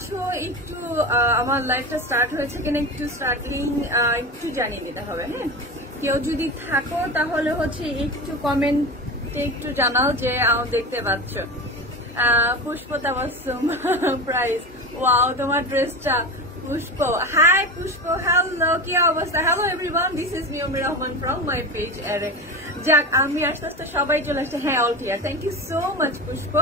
আছো একটু আমার লাইফটা স্টার্ট হয়েছে কিনা একটু স্টার্টিং একটু জানিয়ে দিতে হবে। হ্যাঁ, কেউ যদি থাকো তাহলে হচ্ছে একটু কমেন্টে একটু জানাও যে দেখতে পাচ্ছ। পুষ্প তাবাসসুম প্রাইস, ওয়াও তোমার ড্রেসটা। পুষ্প, হাই পুষ্প, হ্যালো, কি অবস্থা? হ্যালো এভরিওয়ান, দিস ইজ মিউমি রহমান ফ্রম মাই পেজ এরে। যাক, আমি আস্তে আস্তে সবাই চলে আসছে। হ্যাঁ, all clear, thank you so much Pushpa.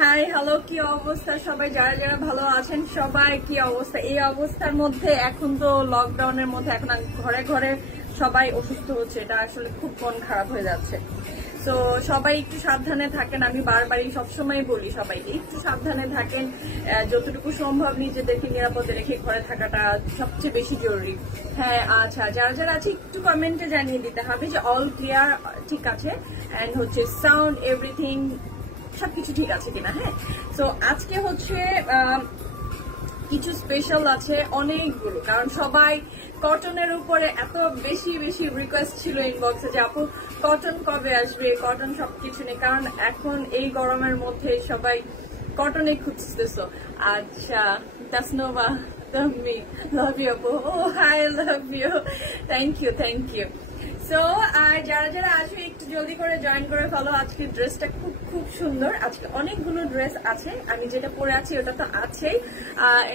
Hi, hello, কি অবস্থা সবাই? যারা যারা ভালো আছেন সবাই, কি অবস্থা? এই অবস্থার মধ্যে এখন তো লকডাউনের মধ্যে এখন ঘরে ঘরে সবাই অসুস্থ হচ্ছে, এটা আসলে খুব মন খারাপ হয়ে যাচ্ছে। তো সবাই একটু সাবধানে থাকেন, আমি বারবারই সবসময় বলি সবাইকে একটু সাবধানে থাকেন, যতটুকু সম্ভব নিজেদেরকে নিরাপদে রেখে ঘরে থাকাটা সবচেয়ে বেশি জরুরি। হ্যাঁ, আচ্ছা, যারা যারা আছে একটু কমেন্টে জানিয়ে দিতে হবে যে অল ক্লিয়ার ঠিক আছে, অ্যান্ড হচ্ছে সাউন্ড এভরিথিং সবকিছু ঠিক আছে কিনা। হ্যাঁ, তো আজকে হচ্ছে কিছু স্পেশাল আছে অনেকগুলো, কারণ সবাই কটনের উপরে এত বেশি বেশি রিকোয়েস্ট ছিল ইনবক্সে যে আপু কটন কবে আসবে, কটন সবকিছু নেই, কারণ এখন এই গরমের মধ্যে সবাই কটনে খুঁজতেছো। আচ্ছা, তাসনোভা তুমি, লাভ ইউ আপু। ও hi, love you, thank you thank you. So যারা যারা আসবে একটু জলদি করে জয়েন করে ফেলো। আজকে ড্রেসটা খুব খুব সুন্দর, আজকে অনেকগুলো ড্রেস আছে, আমি যেটা পরে আছি ওটা তো আছেই।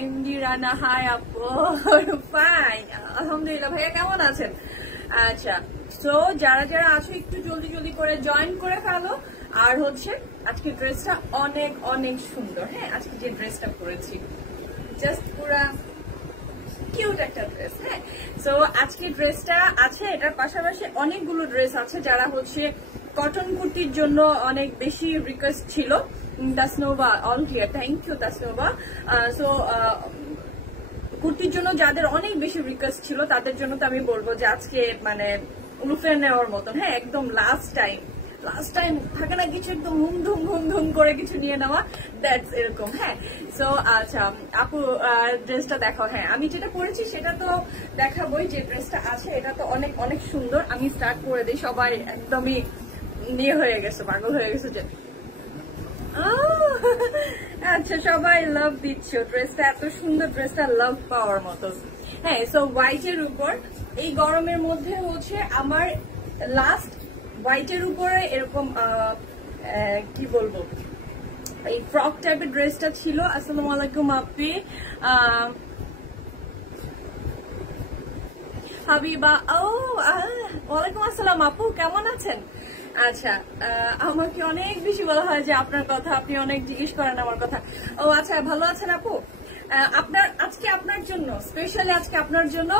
এমডি রানা, হাই আপু, ফাইন আলহামদুলিল্লাহ। ভাইয়া কেমন আছেন? আচ্ছা, সো যারা যারা আছো একটু জলদি জলদি করে জয়েন করে ফেলো। আর হচ্ছে আজকে ড্রেসটা অনেক অনেক সুন্দর। হ্যাঁ, আজকে যে ড্রেসটা পরেছি জাস্ট পুরা কিউট একটা ড্রেস। হ্যাঁ, সো আজকে ড্রেসটা আছে, এটার পাশাপাশি অনেকগুলো ড্রেস আছে যারা হচ্ছে কটন কুর্তির জন্য অনেক বেশি রিকোয়েস্ট ছিল। Tasnova, all clear, thank you Tasnova. So কুর্তির জন্য যাদের অনেক বেশি রিকোয়েস্ট ছিল তাদের জন্য তো আমি বলবো যে আজকে মানে লুফে নেওয়ার মতন। হ্যাঁ, একদম লাস্ট টাইম থাকে না কিছু একদম হুম ধুম করে কিছু নিয়ে নেওয়া, দ্যাটস এরকম। হ্যাঁ, সো আচ্ছা আপু ড্রেসটা দেখো। হ্যাঁ, আমি যেটা পরেছি সেটা তো দেখাবোই, যে ড্রেসটা আছে এটা তো অনেক অনেক সুন্দর। আমি স্টার্ট করে দিই, সবাই একদমই নিয়ে হয়ে গেছে, পাগল হয়ে গেছে যে আচ্ছা সবাই লাভ দিচ্ছ, ড্রেসটা এত সুন্দর, ড্রেসটা লাভ পাওয়ার মতো। হ্যাঁ, সো হোয়াইটের উপর এই গরমের মধ্যে হচ্ছে আমার লাস্ট হোয়াইটের উপরে এরকম কি বলবো এই ফ্রক টাইপের ড্রেসটা ছিল। আসসালামু আলাইকুম আপি, হাবিবা। ও ওয়ালাইকুম আসসালাম আপু, কেমন আছেন? আচ্ছা, আমাকে অনেক বেশি বলা হয় যে আপনার কথা, আপনি অনেক জিজ্ঞেস করেন আমার কথা। ও আচ্ছা, ভালো আছেন আপু? আজকে আপনার জন্য স্পেশালি, আজকে আপনার জন্য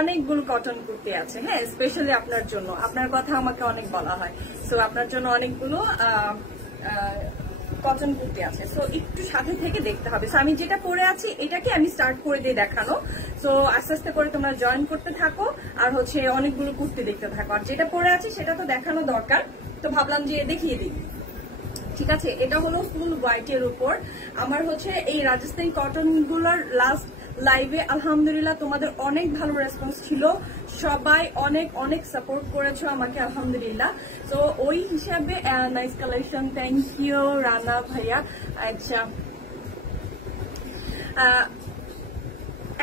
অনেকগুলো কটন কুর্তি আছে। হ্যাঁ, স্পেশালি আপনার জন্য, আপনার কথা আমাকে অনেক বলা হয়, সো আপনার জন্য অনেকগুলো কটন কুর্তি আছে। সো একটু সাথে থেকে দেখতে হবে। সো আমি যেটা পরে আছি এটাকে আমি স্টার্ট করে দিয়ে দেখানো। সো আস্তে আস্তে করে তোমরা জয়েন করতে থাকো আর হচ্ছে অনেকগুলো কুর্তি দেখতে থাকো। আর যেটা পরে আছে সেটা তো দেখানো দরকার, তো ভাবলাম যে দেখিয়ে দিই। ঠিক আছে, এটা হলো ফুল হোয়াইটের উপর। আমার হচ্ছে এই রাজস্থানী কটন গুলোর লাস্ট লাইভে আলহামদুলিল্লাহ তোমাদের অনেক ভালো রেসপন্স ছিল, সবাই অনেক অনেক সাপোর্ট করেছো আমাকে আলহামদুলিল্লাহ। তো ওই হিসাবে nice collection, thank you Rana ভাইয়া। আচ্ছা,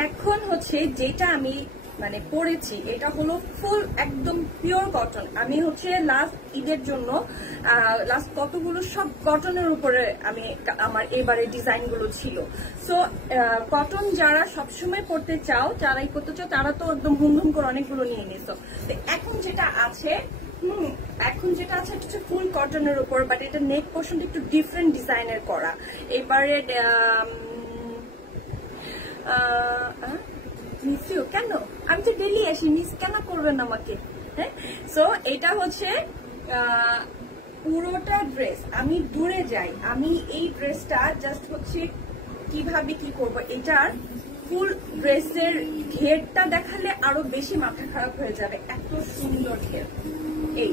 এখন হচ্ছে যেটা আমি মানে পরেছি এটা হলো ফুল একদম পিওর কটন। আমি হচ্ছে লাস্ট ঈদের জন্য লাস্ট কতগুলো সব কটনের উপরে আমি আমার এবারে ডিজাইন গুলো ছিল। সো কটন যারা সবসময় পড়তে চাও, যারাই করতে চাও, তারা তো একদম হুম করে অনেকগুলো নিয়ে নিছো। তো এখন যেটা আছে এটা হচ্ছে ফুল কটনের উপর, বাট এটা নেক পোর্শনটা একটু ডিফারেন্ট ডিজাইনের করা। এবারে মিস ইউ কেন? আমি তো ডেলি আসি, মিস কেন করবেন আমাকে? হ্যাঁ, সো এটা হচ্ছে পুরোটা ড্রেস। আমি দূরে যাই, আমি এই ড্রেসটা জাস্ট হচ্ছে কিভাবে কি করব, এটার ফুল ড্রেসের ঘেরটা দেখালে আরো বেশি মাথা খারাপ হয়ে যাবে, এত সুন্দর ঘের। এই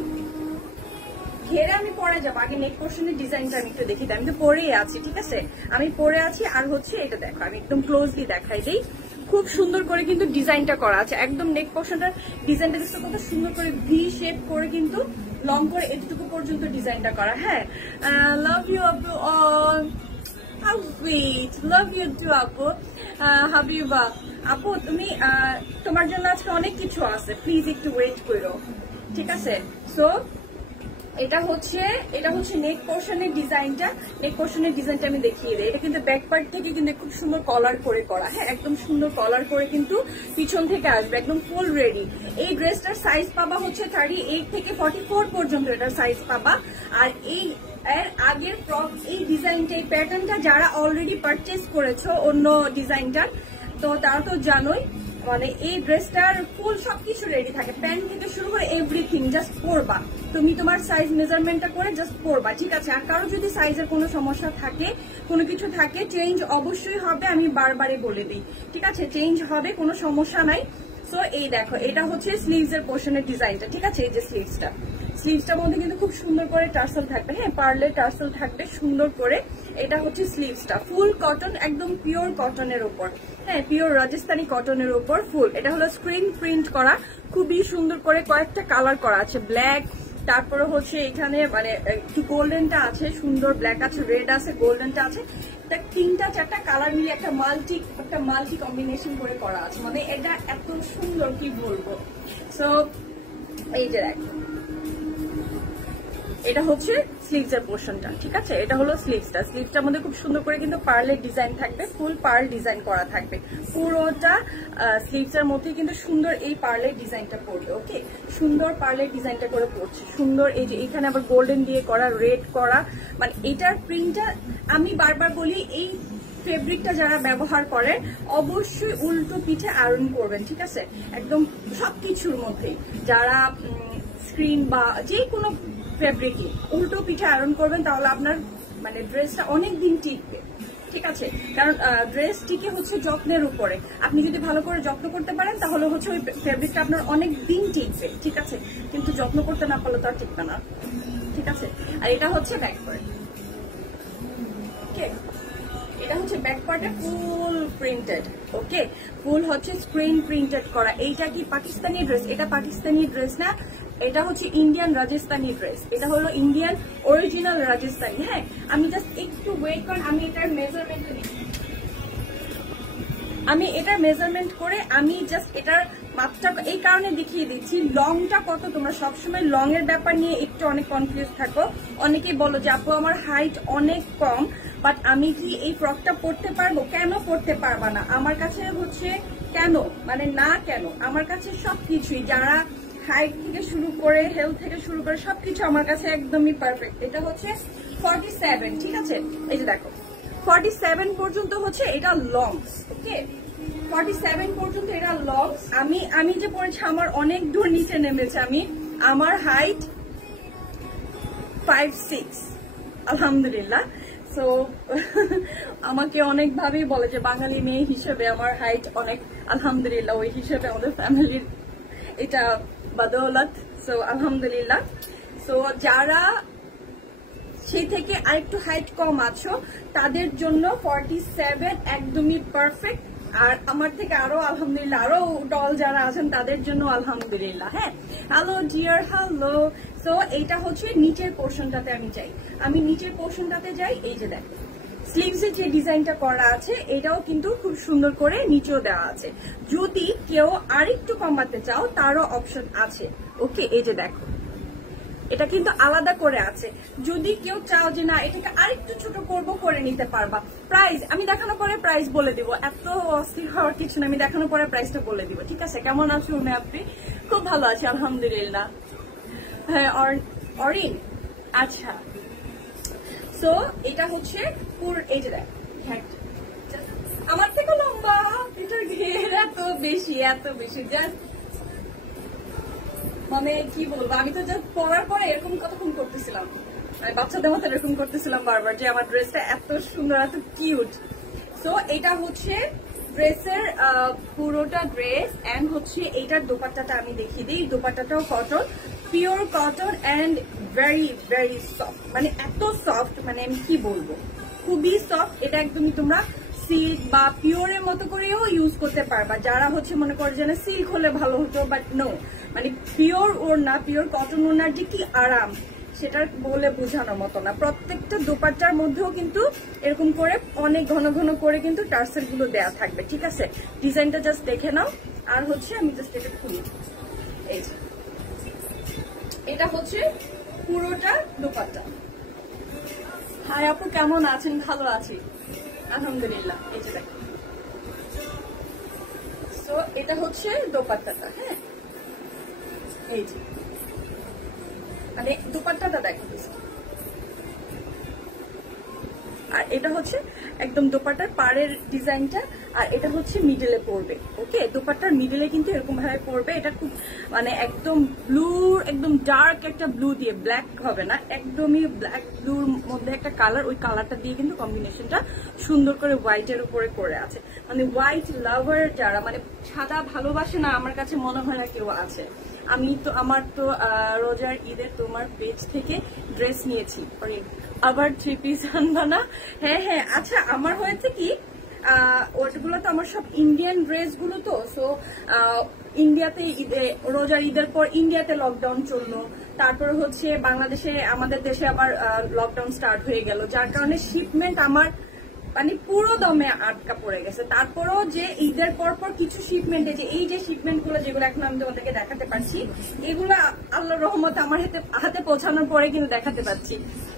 ঘেরে আমি পরে যাবো, আগে নেক পোর্শনের ডিজাইনটা আমি একটু দেখি। আমি তো পরেই আছি, ঠিক আছে, আমি পরে আছি। আর হচ্ছে এটা দেখো, আমি একদম ক্লোজলি দেখাই দিই, খুব সুন্দর করে কিন্তু ডিজাইনটা করা আছে। একদম নেক পোর্শনটার ডিজাইনটা দেখতে কত সুন্দর করে ভি শেপ করে কিন্তু লং করে এতটুকু পর্যন্ত ডিজাইনটা করা। হ্যাঁ, লাভ ইউ আপু all. How sweet, love you too আপু। হাবিবা আপু তুমি তোমার জন্য আজকে অনেক কিছু আছে, প্লিজ একটু ওয়েট করো, ঠিক আছে? সো এটা হচ্ছে নেক পোর্শনের ডিজাইনটা। নেক পোর্শনের ডিজাইনটা আমি দেখিয়ে দিই। এটা কিন্তু ব্যাক পার্ট থেকে কিন্তু খুব সুন্দর কলার করে করা, হ্যাঁ একদম সুন্দর কলার করে কিন্তু পিছন থেকে আসবে, একদম ফুল রেডি। এই ড্রেসটার সাইজ পাবা হচ্ছে 38 থেকে 44 পর্যন্ত এটার সাইজ পাবা। আর এই এর আগের ফ্রক এই ডিজাইনটা, এই প্যাটার্নটা যারা অলরেডি পারচেজ করেছো অন্য ডিজাইনটার, তো তারা তো জানোই মানে এই ড্রেসটার ফুল সবকিছু রেডি থাকে, প্যান্ট থেকে শুরু করে এভরিথিং। জাস্ট পরবা তুমি, তোমার সাইজ মেজারমেন্টটা করে জাস্ট পরবা, ঠিক আছে? আর কারো যদি সাইজের কোনো সমস্যা থাকে, কোনো কিছু থাকে, চেঞ্জ অবশ্যই হবে, আমি বারবারই বলে দিই, ঠিক আছে? চেঞ্জ হবে, কোনো সমস্যা নাই। সো এই দেখো, এটা হচ্ছে স্লিভস এর পোর্শনের ডিজাইনটা, ঠিক আছে? এই যে স্লিভসটার মধ্যে কিন্তু খুব সুন্দর করে টার্সেল থাকবে, হ্যাঁ পার্লের টার্সেল থাকবে সুন্দর করে। এটা হচ্ছে স্লিভসটা, ফুল কটন, একদম পিওর কটনের উপর, হ্যাঁ পিওর রাজস্থানী কটনের উপর ফুল। এটা হলো স্ক্রিন প্রিন্ট করা, খুবই সুন্দর করে কয়েকটা কালার করা আছে, ব্ল্যাক, তারপরে হচ্ছে এখানে মানে একটু গোল্ডেনটা আছে, সুন্দর ব্ল্যাক আছে, রেড আছে, গোল্ডেনটা আছে, তিনটা চারটা কালার মিলে একটা মাল্টি কম্বিনেশন করে করা আছে, মানে এটা এত সুন্দর কি বলবো। সো এই যে দেখো, এটা হচ্ছে স্লিভস এর পোর্শনটা, ঠিক আছে? এটা হলো স্লিভসটার মধ্যে খুব সুন্দর করে কিন্তু পার্লের ডিজাইন থাকবে, ফুল পার্ল ডিজাইন করা থাকবে পুরোটা স্লিভস এর মধ্যে কিন্তু সুন্দর এই পার্লের ডিজাইনটা পড়বে, ওকে? সুন্দর পার্লের ডিজাইনটা করে পড়ছে, সুন্দর। এই যে এখানে আবার গোল্ডেন দিয়ে করা, রেড করা, মানে এটার প্রিন্টটা আমি বারবার বলি, এই ফেব্রিকটা যারা ব্যবহার করে অবশ্যই উল্টো পিঠে আয়রন করবেন, ঠিক আছে? একদম সবকিছুর মধ্যে যারা স্ক্রিন বা যে কোনো ফেব্রিকই উল্টো পিঠে আয়রন করবেন, তাহলে আপনার মানে ড্রেসটা অনেক দিন টিকবে, ঠিক আছে? কারণ ড্রেস টিকে হচ্ছে যত্নের উপরে। আপনি যদি ভালো করে যত্ন করতে পারেন তাহলে হচ্ছে ওই ফেব্রিকটা আপনার অনেক দিন টিকবে, ঠিক আছে? কিন্তু যত্ন করতে না পারলে তো আর টিকবে না, ঠিক আছে? আর এটা হচ্ছে ব্যাক পার্ট, ওকে? এটা হচ্ছে ব্যাক পার্টে ফুল প্রিন্টেড, ওকে? ফুল হচ্ছে স্ক্রিন প্রিন্টেড করা। এইটা কি পাকিস্তানি ড্রেস? এটা পাকিস্তানি ড্রেস না, এটা হচ্ছে ইন্ডিয়ান রাজস্থানি ড্রেস। এটা হলো ইন্ডিয়ান অরিজিনাল রাজস্থানি, হ্যাঁ? আমি জাস্ট একটু ওয়েট করেন, আমি এটার মেজারমেন্ট দিচ্ছি। আমি এটার মেজারমেন্ট করে আমি জাস্ট এটার মাপটা এই কারণে দেখিয়ে দিচ্ছি, লংটা কত। তোমরা সবসময় লং এর ব্যাপার নিয়ে একটু অনেক কনফিউজ থাকো। অনেকেই বলো যে আপু আমার হাইট অনেক কম, বাট আমি কি এই ফ্রকটা পরতে পারবো? কেন পরতে পারবা না? আমার কাছে হচ্ছে কেন মানে না কেন, আমার কাছে সবকিছুই, যারা হাইট থেকে শুরু করে হেলথ থেকে শুরু করে সবকিছু আমার কাছে একদমই পারফেক্ট। এটা হচ্ছে 47, ঠিক আছে? এই যে দেখো 47 পর্যন্ত হচ্ছে এটা লংস, ওকে? 47 পর্যন্ত এটা লংস। আমি যে পড়েছি আমার অনেক দূর নিচে নেমেছে। আমার হাইট 5'6", আলহামদুলিল্লাহ। সো আমাকে অনেকভাবেই বলে যে বাঙালি মেয়ে হিসেবে আমার হাইট অনেক, আলহামদুলিল্লাহ ওই হিসেবে আমাদের ফ্যামিলির এটা বদৌলত। সো আলহামদুলিল্লাহ। সো যারা সেই থেকে আরেকটু হাইট কম আছো তাদের জন্য 47 একদমই পারফেক্ট। আর আমার থেকে আরো আলহামদুলিল্লাহ আরো টল যারা আছেন তাদের জন্য আলহামদুলিল্লাহ। হ্যাঁ, হ্যালো ডিয়ার, হ্যালো। সো এইটা হচ্ছে নিচের পোর্শনটাতে আমি নিচের পোর্শনটাতে যাই। এই যে দেখো স্লিভস এর যে ডিজাইনটা করা আছে এটাও কিন্তু খুব সুন্দর করে নিচেও দেওয়া আছে। যদি কেউ আরেকটু কমাতে চাও তারও অপশন আছে, ওকে? এই যে দেখো এটা কিন্তু আলাদা করে আছে। যদি কেউ চাও যে না এটাকে আরেকটু ছোট করবো, করে নিতে পারবা। প্রাইস আমি দেখানোর পরে প্রাইস বলে দিব, এত অস্থির হওয়ার কিছু না, আমি দেখানোর পরে প্রাইসটা বলে দিব, ঠিক আছে? কেমন আছো উনি? আপনি? খুব ভালো আছি আলহামদুলিল্লাহ। হ্যাঁ অরিন, আচ্ছা। সো এটা হচ্ছে এই যে দেখ আমার থেকে লম্বা, এটার ঘের এত বেশি জাস্ট মানে কি বলবো, আমি তো জাস্ট পরার পরে এরকম কতক্ষণ করতেছিলাম, বাচ্চাদের মতো এরকম করতেছিলাম বারবার যে আমার ড্রেসটা এত সুন্দর, এত কিউট। সো এটা হচ্ছে ড্রেসের পুরোটা ড্রেস এন্ড হচ্ছে এইটার দোপাট্টাটা আমি দেখিয়ে দিই। দোপাট্টাটাও cotton, pure cotton and very very soft, মানে এত সফট, মানে আমি কি বলবো, খুবই সফট। এটা একদমই তোমরা সিল্ক বা পিওরের মতো করেও ইউজ করতে পারবা। যারা হচ্ছে মনে করে যে সিল্ক হলে ভালো হতো, বাট নো, মানে পিওর ওড়না, পিওর কটন ওড়নার যে কি আরাম সেটা বলে বোঝানোর মতো না। প্রত্যেকটা দোপাট্টার মধ্যেও কিন্তু এরকম করে অনেক ঘন ঘন করে কিন্তু টার্সেল গুলো দেওয়া থাকবে, ঠিক আছে? ডিজাইনটা জাস্ট দেখে নাও। আর হচ্ছে আমি জাস্ট এটা খুলি, এই যে এটা হচ্ছে পুরোটা দোপাট্টা। হাই আপু, কেমন আছেন? ভালো আছি আলহামদুলিল্লাহ। এই যে দেখো, তো এটা হচ্ছে দোপাট্টাটা। হ্যাঁ, এই যে মানে দোপাট্টাটা দেখো, আর এটা হচ্ছে একদম দোপাট্টার পাড়ের ডিজাইনটা, আর এটা হচ্ছে মিডলে পড়বে। ওকে, দোপাট্টার মিডলে কিন্তু এরকম ভাবে পড়বে। এটা খুব মানে একদম ব্লু, একদম ডার্ক একটা ব্লু দিয়ে, ব্ল্যাক হবে না, একদমই ব্ল্যাক ব্লুর মধ্যে একটা কালার, ওই কালারটা দিয়ে কিন্তু কম্বিনেশনটা সুন্দর করে হোয়াইটের উপরে করে আছে। মানে হোয়াইট লাভার যারা, মানে সাদা ভালোবাসে না, আমার কাছে মনে হয় না কেউ আছে। আমি তো আমার তো রোজার ঈদের তোমার পেজ থেকে ড্রেস নিয়েছি, আবার 3 পিস আনবা না? হ্যাঁ হ্যাঁ, আচ্ছা আমার হয়েছে কি, ওগুলো তো আমার সব ইন্ডিয়ান ড্রেস গুলো, তো সো ইন্ডিয়াতে রোজার ঈদের পর ইন্ডিয়াতে লকডাউন চললো, তারপর হচ্ছে বাংলাদেশে, আমাদের দেশে আবার লকডাউন স্টার্ট হয়ে গেল, যার কারণে শিপমেন্ট আমার মানে পুরো দমে আটকা পড়ে গেছে। তারপরও যে ঈদের পর কিছু শিপমেন্টে, যে এই যে শিপমেন্ট গুলো যেগুলো এখন আমি তোমাদেরকে দেখাতে পারছি, এগুলো আল্লাহর রহমতে আমার হাতে পৌঁছানোর পরে কিন্তু দেখাতে পাচ্ছি।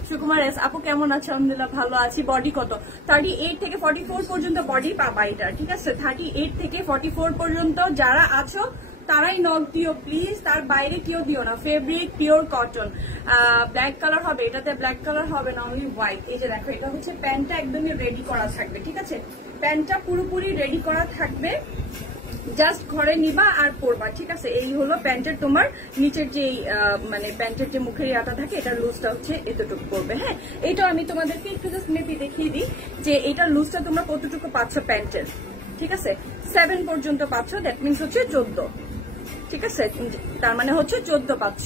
সুকুমার এস আপু, কেমন আছে? আলহামদুলিল্লাহ ভালো আছি। বডি কত? 38 থেকে 44 পর্যন্ত বডি পাবা এটা, ঠিক আছে? 38 থেকে 44 পর্যন্ত যারা আছো তারাই নক দিও প্লিজ, তার বাইরে কেউ দিও না। Fabric pure cotton, black colour হবে, এটাতে ব্ল্যাক কালার হবে না, অনলি হোয়াইট। এই যে দেখো, এটা হচ্ছে প্যান্টটা একদমই রেডি করা থাকবে, ঠিক আছে? প্যান্টটা পুরোপুরি রেডি করা থাকবে, জাস্ট ঘরে নিবা আর পরবা, ঠিক আছে? এই হলো প্যান্টের তোমার নিচের যে মানে প্যান্টের যে মুখের ইয়াটা থাকে, এটার লুজটা হচ্ছে এতটুকু পড়বে। হ্যাঁ, এটা আমি তোমাদেরকে একটু জাস্ট মেপি দেখিয়ে দিই যে এটার লুজটা তোমরা কতটুকু পাচ্ছ প্যান্টের, ঠিক আছে? 7 পর্যন্ত পাচ্ছ, দ্যাট মিনস হচ্ছে 14, ঠিক আছে? তার মানে হচ্ছে 14 পাচ্ছ।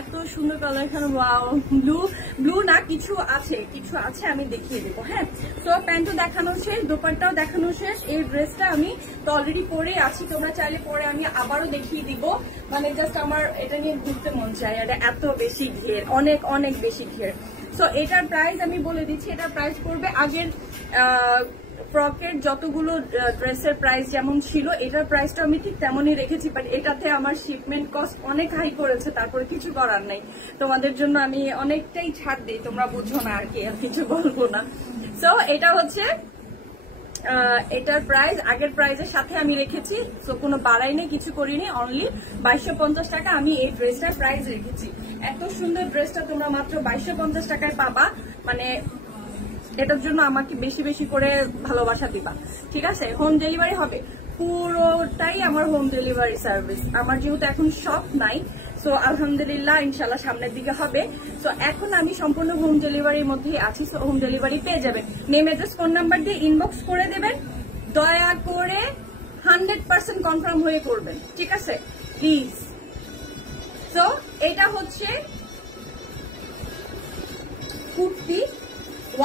এত সুন্দর কালার এখানে, ব্লু ব্লু না, কিছু আছে আমি দেখিয়ে দেবো। হ্যাঁ, তো প্যান্টও দেখানো শেষ, দোপাট্টাও দেখানো শেষ। এই ড্রেসটা আমি তো অলরেডি পরে আছি, তোমরা চাইলে পরে আমি আবারও দেখিয়ে দিব। মানে জাস্ট আমার এটা নিয়ে ঘুরতে মন চায়, এটা এত বেশি ঘের, অনেক অনেক বেশি ঘের। সো এটার প্রাইস আমি বলে দিচ্ছি, এটার প্রাইস পড়বে আগের ফ্রকের যতগুলো ড্রেসের প্রাইস যেমন ছিল, এটার প্রাইসটা আমি ঠিক তেমনই রেখেছি, বাট এটাতে আমার শিপমেন্ট কস্ট অনেক হাই করেছে, তারপরে কিছু করার নাই। তোমাদের জন্য আমি অনেকটাই ছাড় দিই, তোমরা বুঝো না আর কি, আর কিছু বলবো না। সো এটা হচ্ছে এটার প্রাইস আগের প্রাইসের সাথে আমি রেখেছি, সো কোনো বাড়াই নেই, কিছু করিনি, অনলি 2250 টাকা আমি এই ড্রেসটার প্রাইস রেখেছি। এত সুন্দর ড্রেসটা তোমরা মাত্র 2250 টাকায় পাবা, মানে এটার জন্য আমাকে বেশি বেশি করে ভালোবাসা দিবা, ঠিক আছে? হোম ডেলিভারি হবে, পুরোটাই আমার হোম ডেলিভারি সার্ভিস। আমার যেহেতু এখন শপ নাই, সো আলহামদুলিল্লাহ ইনশাল্লাহ সামনের দিকে হবে। সো এখন আমি সম্পূর্ণ হোম ডেলিভারির মধ্যেই আছি, সো হোম ডেলিভারি পেয়ে যাবেন। নেম, অ্যাড্রেস, ফোন নাম্বার দিয়ে ইনবক্স করে দেবেন, দয়া করে 100% কনফার্ম হয়ে করবেন, ঠিক আছে? প্লিজ। সো এটা হচ্ছে কুর্তি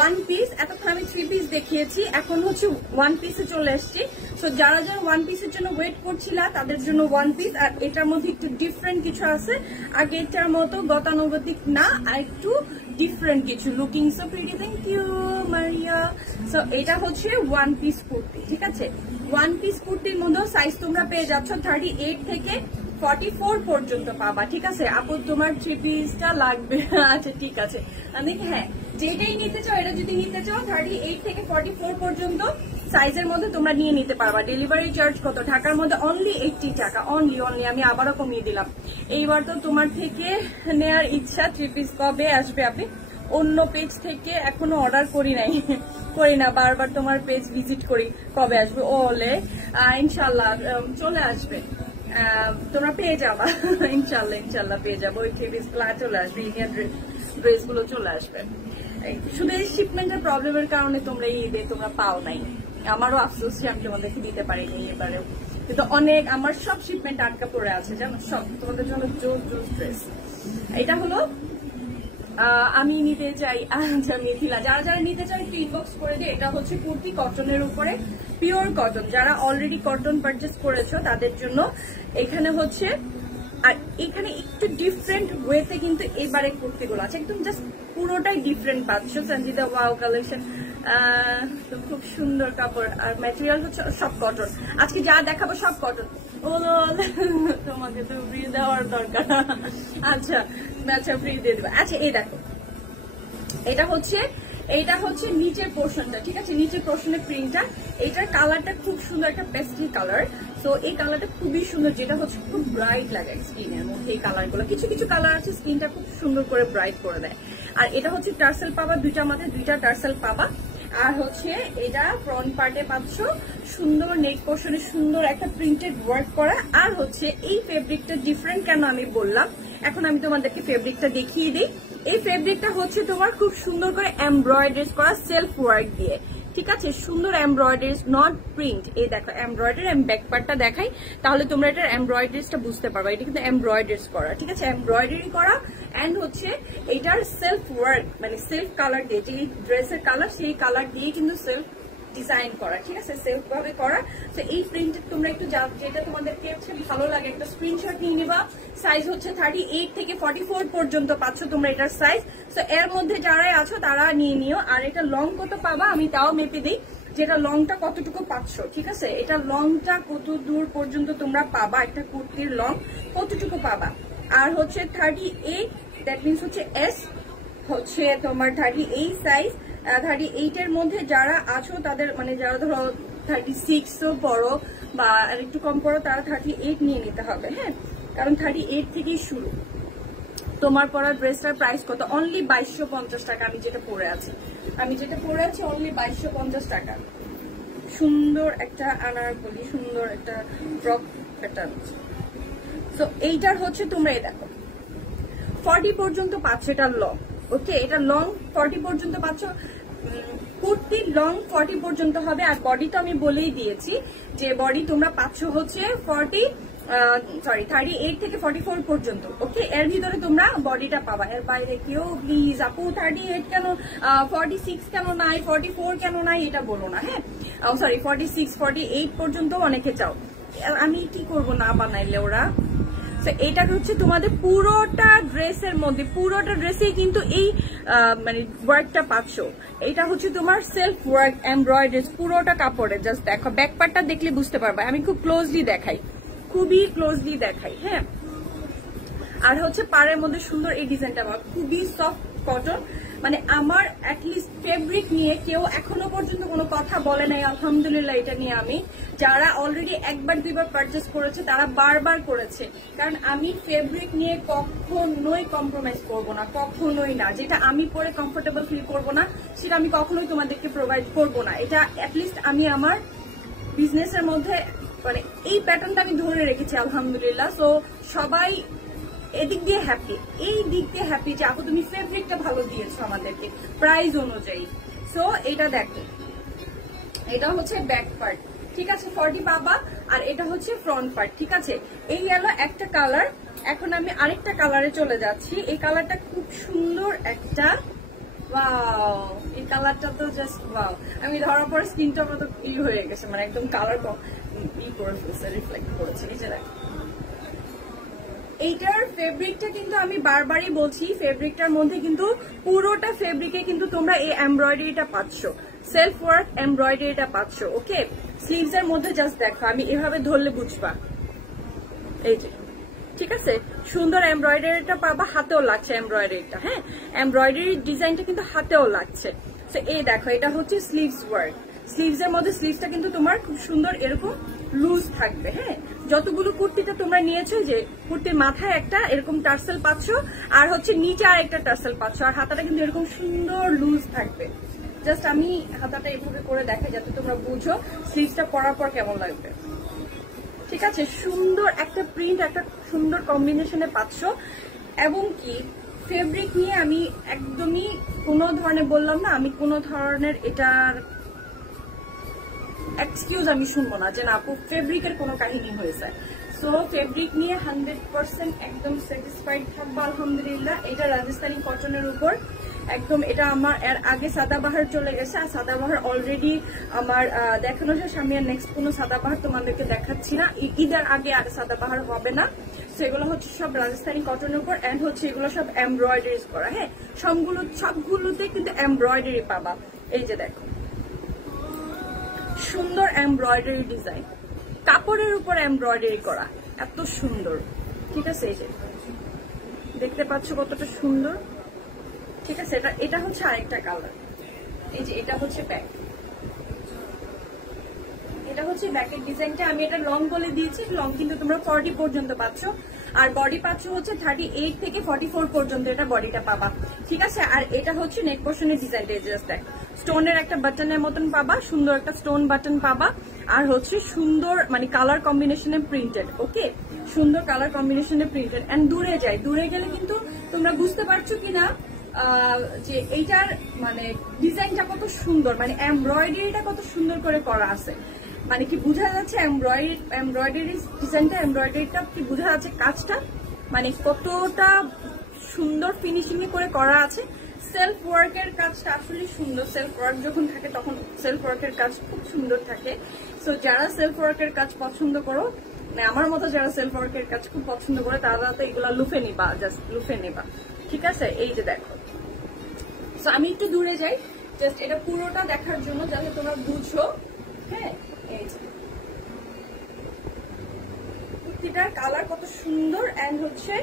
1 পিস, এতক্ষণ আমি 3 পিস দেখিয়েছি, এখন হচ্ছে 1 পিসে চলে এসছি। সো যারা যারা 1 পিসের জন্য ওয়েট করছিলা তাদের জন্য 1 পিস, আর এটার মধ্যে একটু ডিফারেন্ট কিছু আছে, আগে এটার মতো গতানুগতিক না, আর একটু ডিফারেন্ট কিছু। Looking so pretty, thank you Maria. So এটা হচ্ছে 1 পিস কুর্তি, ঠিক আছে? 1 পিস কুর্তির মধ্যে সাইজ তোমরা পেয়ে যাচ্ছ 38 থেকে 44 পর্যন্ত পাবা, ঠিক আছে? আপু তোমার 3 পিসটা লাগবে, আচ্ছা ঠিক আছে। দেখি, হ্যাঁ, যেটাই নিতে চাও, এটা যদি নিতে চাও 38 থেকে 44 পর্যন্ত সাইজের মধ্যে তোমরা নিয়ে নিতে পারবা। ডেলিভারি চার্জ কত? ঢাকার মধ্যে অনলি 80 টাকা, অনলি আমি আবারও কমিয়ে দিলাম। এইবার তো তোমার থেকে নেয়ার ইচ্ছা, 3 পিস কবে আসবে? আপনি অন্য পেজ থেকে এখনো অর্ডার করি না, বারবার তোমার পেজ ভিজিট করি, কবে আসবে? ওলে ইনশাল্লাহ চলে আসবে, তোমরা পেয়ে যাবা, ইনশাল্লাহ পেয়ে যাবো। ওই 3 পিস চলে আসবে, ইন্ডিয়ান ড্রেস গুলো চলে আসবে। শুধু এই শিপমেন্টের প্রবলেমের কারণে তোমরা এই ঈদে তোমরা পাও নাই, আমারও আফসোস যে আমি তোমাদেরকে দিতে পারিনি এবারেও, কিন্তু অনেক আমার সব শিপমেন্ট আটকা পড়ে আছে, জানো? সব তোমাদের জন্য জোর ড্রেস। এটা হলো আমি নিতে চাই, আচ্ছা মিথিলা, যারা যারা নিতে চাই একটু ইনবক্স করে দিই। এটা হচ্ছে কুর্তি কটনের উপরে, পিওর কটন। যারা অলরেডি কটন পারচেস করেছো তাদের জন্য এখানে হচ্ছে আর এখানে একটু ডিফারেন্ট ওয়েতে কিন্তু এবারে কুর্তিগুলো আছে, একদম জাস্ট পুরোটাই ডিফারেন্ট পাচ্ছ। সঞ্জিদা ওয়াও কালেকশন, খুব সুন্দর কাপড়, আর ম্যাটেরিয়াল হচ্ছে সব কটন। আজকে যা দেখাবো সব কটন। তোমাকে তো ফ্রি দেওয়ার দরকার। আচ্ছা আচ্ছা, ফ্রি দিয়ে দেবো। আচ্ছা এই দেখো, এইটা হচ্ছে নিচের পোর্শনটা, ঠিক আছে, নিচের পোর্শনের প্রিন্টটা। এইটার কালারটা খুব সুন্দর, একটা পেস্টেল কালার। সো এই কালারটা খুবই সুন্দর, যেটা হচ্ছে খুব ব্রাইট লাগে স্কিনের মধ্যে। এই কালারগুলো, কিছু কিছু কালার আছে স্কিনটা খুব সুন্দর করে ব্রাইট করে দেয়। আর এটা হচ্ছে টার্সেল পাবা, দুইটার মধ্যে দুইটা টার্সেল পাবা। আর হচ্ছে এটা ফ্রন্ট পার্টে পাচ্ছ সুন্দর নেক পোর্শনে সুন্দর একটা প্রিন্টেড ওয়ার্ক করা। আর হচ্ছে এই ফেব্রিকটা ডিফারেন্ট কেন আমি বললাম, এখন আমি তোমাদেরকে ফেব্রিকটা দেখিয়ে দিই। এই ফেব্রিকটা হচ্ছে তোমার খুব সুন্দর করে এমব্রয়ডারি করা সেলফ ওয়ার্ক দিয়ে, ঠিক আছে, সুন্দর এমব্রয়ডারি, নট প্রিন্ট। এই দেখো এমব্রয়ডারি, আমি ব্যাক পার্টটা দেখাই তাহলে তোমরা এটার এমব্রয়ডারিটা বুঝতে পারবে। এটা কিন্তু এমব্রয়ডারি করা, ঠিক আছে, এমব্রয়ডারি করা। এন্ড হচ্ছে এটার সেলফ ওয়ার্ক, মানে সেলফ কালার দিয়ে, যে ড্রেসের কালার সেই কালার দিয়ে কিন্তু সেলফ ডিজাইন করা, ঠিক আছে, সেলফ ভাবে করা। তো এই প্রিন্ট তোমরা একটু যেটা তোমাদেরকে ভালো লাগে একটা স্ক্রিনশট নিয়ে নিবা। সাইজ হচ্ছে 38 থেকে 44 পর্যন্ত পাচ্ছ তোমরা এটার সাইজ। তো এর মধ্যে যারা আছো তারা নিয়ে নিও। আর এটা লং কত পাবা আমি তাও মেপে দিই, যেটা লংটা কতটুকু পাচ্ছ, ঠিক আছে, এটা লংটা কত দূর পর্যন্ত তোমরা পাবা, একটা কুর্তির লং কতটুকু পাবা। আর হচ্ছে 38, দ্যাট মিনস হচ্ছে এস হচ্ছে তোমার 38 সাইজ। 38 এর মধ্যে যারা আছো তাদের, মানে যারা ধরো 36ও পড়ো বা আর একটু কম পড়ো, তারা 38 নিয়ে নিতে হবে, হ্যাঁ, কারণ 38 থেকেই শুরু। তোমার পরা ড্রেসটার প্রাইস কত? অনলি 2250 টাকা। আমি যেটা পরে আছি অনলি 2250 টাকা। সুন্দর একটা আনারকলি, সুন্দর একটা ফ্রক প্যাটার্ন। তো এইটার হচ্ছে তোমরা এই দেখো 40 পর্যন্ত পাচ্ছ, এটা লং, ওকে, এটা লং 40 পর্যন্ত পাচ্ছ। কুর্তির লং 40 পর্যন্ত হবে। আর বডি তো আমি বলেই দিয়েছি যে বডি তোমরা পাচ্ছ হচ্ছে 38 থেকে 44 পর্যন্ত, ওকে, এর ভিতরে তোমরা বডিটা পাবা। এর বাইরে কেউ প্লিজ আপু 38 কেন, 46 কেন নাই, 44 কেন নাই এটা বলো না, হ্যাঁ, 46 48 পর্যন্ত অনেকে চাও। আমি কি করব না বানাইলে ওরা। এটা হচ্ছে তোমাদের পুরোটা ড্রেসের মধ্যে, পুরোটা ড্রেসেই কিন্তু এই মানে ওয়ার্কটা পাচ্ছ। এটা হচ্ছে তোমার সেলফ ওয়ার্ক এমব্রয়ডারি পুরোটা কাপড়ে। জাস্ট দেখো ব্যাক পার্টটা দেখলে বুঝতে পারবে। আমি খুব ক্লোজলি দেখাই, খুবই ক্লোজলি দেখাই, হ্যাঁ। আর হচ্ছে পাড়ের মধ্যে সুন্দর এই ডিজাইনটা পাওয়া, খুবই সফট কটন। মানে আমার অ্যাটলিস্ট ফেব্রিক নিয়ে কেউ এখনো পর্যন্ত কোনো কথা বলে নাই, আলহামদুলিল্লাহ। এটা নিয়ে আমি, যারা অলরেডি একবার দুইবার পারচেস করেছে তারা বারবার করেছে, কারণ আমি ফেব্রিক নিয়ে কখনোই কম্প্রোমাইজ করব না, কখনোই না। যেটা আমি পরে কমফোর্টেবল ফিল করব না সেটা আমি কখনোই তোমাদেরকে প্রোভাইড করব না। এটা অ্যাটলিস্ট আমি আমার বিজনেসের মধ্যে মানে এই প্যাটার্নটা আমি ধরে রেখেছি আলহামদুলিল্লাহ। সো সবাই এদিক দিয়ে হ্যাপি, এই দিক দিয়ে হ্যাপি যে আপু তুমি ফেব্রিকটা ভালো দিয়েছো আমাদেরকে প্রাইস অনুযায়ী। সো এটা দেখো, এটা হচ্ছে ব্যাক পার্ট, ঠিক আছে, 40 পাবা। আর এটা হচ্ছে ফ্রন্ট পার্ট, ঠিক আছে। এই গেল একটা কালার। এখন আমি আরেকটা কালারে চলে যাচ্ছি। এই কালারটা খুব সুন্দর একটা, ওয়াও, এই কালারটা তো জাস্ট ওয়াও। আমি ধরার পর স্কিনটা মতো ই হয়ে গেছে, মানে একদম কালার ই করে ফেলছে, রিফ্লেক্ট করেছে, নিচে দেখ। এইটার ফেব্রিকটা কিন্তু আমি বারবারই বলছি, ফেব্রিকটার মধ্যে কিন্তু পুরোটা ফেব্রিকে কিন্তু তোমরা এই এমব্রয়ডারিটা পাচ্ছ, সেলফ ওয়ার্ক এমব্রয়ডারিটা পাচ্ছ, ওকে। স্লিভস এর মধ্যে জাস্ট দেখো, আমি এভাবে ধরলে বুঝবা, এই যে, ঠিক আছে, সুন্দর এমব্রয়ডারিটা পাবা, হাতেও লাগছে এমব্রয়ডারিটা, হ্যাঁ, এমব্রয়ডারি ডিজাইনটা কিন্তু হাতেও লাগছে। তো এই দেখো, এটা হচ্ছে স্লিভস ওয়ার্ক। স্লিভস এর মধ্যে স্লিভসটা কিন্তু তোমার খুব সুন্দর এরকম লুজ থাকবে, হ্যাঁ। যতগুলো কুর্তিটা তোমরা নিয়েছো, যে কুর্তির মাথায় একটা এরকম টার্সেল পাচ্ছ, আর হচ্ছে নিচে আর একটা টার্সেল পাচ্ছ, আর হাতাটা কিন্তু এরকম সুন্দর লুজ থাকবে। জাস্ট আমি হাতাটা এভাবে করে দেখাই যাতে তোমরা বুঝো স্লিভসটা পরার পর কেমন লাগবে, ঠিক আছে। সুন্দর একটা প্রিন্ট, একটা সুন্দর কম্বিনেশনে পাচ্ছ। এবং কি ফেব্রিক নিয়ে আমি একদমই কোনো ধরনের বললাম না, আমি কোনো ধরনের এটার এক্সকিউজ আমি শুনবো না যে না আপু ফেব্রিকের কোনো কাহিনী হয়েছে। সো ফেব্রিক নিয়ে 100% একদম স্যাটিসফাইড থাকবো আলহামদুলিল্লাহ। এটা রাজস্থানী কটনের উপর, একদম এটা আমার এর আগে সাদাবাহার চলে গেছে, আর সাদাবাহার অলরেডি আমার দেখানো শেষ। আমি আর নেক্সট কোনো সাদাবাহার তোমাদেরকে দেখাচ্ছি না, ঈদের আগে আর সাদাবাহার হবে না। সেগুলো হচ্ছে সব রাজস্থানি কটনের উপর, এন্ড হচ্ছে এগুলো সব এমব্রয়ডারি করা। হ্যাঁ, সবগুলোতে কিন্তু এমব্রয়ডারি পাবা। এই যে দেখো সুন্দর এমব্রয়ডারি ডিজাইন, কাপড়ের উপর এমব্রয়ডারি করা, এত সুন্দর। ঠিক আছে, এই যে দেখতে পাচ্ছ কতটা সুন্দর। ঠিক আছে, এটা হচ্ছে আরেকটা কালার। এই যে এটা হচ্ছে ব্যাক, এটা হচ্ছে ব্যাকের ডিজাইনটা। আমি এটা লং বলে দিয়েছি, লং কিন্তু তোমরা 40 পর্যন্ত পাচ্ছ, আর বডি পাচ্ছ হচ্ছে 38 থেকে 44 পর্যন্ত এটা বডিটা পাবা। ঠিক আছে, আর এটা হচ্ছে নেক পোর্শনের ডিজাইনটা। জাস্ট দেখ, স্টোনের একটা বাটনের মতন পাবা, সুন্দর একটা স্টোন বাটন পাবা, আর হচ্ছে সুন্দর মানে কালার কম্বিনেশনে প্রিন্টেড। ওকে, সুন্দর কালার কম্বিনেশনে প্রিন্টেড। এন্ড দূরে গেলে কিন্তু তোমরা বুঝতে পারছো কিনা যে এইটার মানে ডিজাইনটা কত সুন্দর, মানে এমব্রয়ডারিটা কত সুন্দর করে করা আছে। মানে কি বোঝা যাচ্ছে এমব্রয়ডারি ডিজাইনটা, এমব্রয়ডারিটা কি বোঝা যাচ্ছে, কাজটা মানে কতটা সুন্দর ফিনিশিং করে করা আছে। সেলফ ওয়ার্কের কাজটা আসলে সুন্দর, সেলফ ওয়ার্ক যখন থাকে তখন সেলফ ওয়ার্কের কাজ খুব সুন্দর থাকে। সো যারা সেলফ ওয়ার্কের কাজ পছন্দ করো, মানে আমার মতো যারা সেলফ ওয়ার্কের কাজ খুব পছন্দ করে, তারা তো এগুলা লুফে নিবা, জাস্ট লুফে নিবা। ঠিক আছে, এই যে দেখো। সো আমি একটু দূরে যাই জাস্ট এটা পুরোটা দেখার জন্য, যাতে তোমরা বুঝো। হ্যাঁ, এই যে কুর্তিটার কালার কত সুন্দর। এন্ড হচ্ছে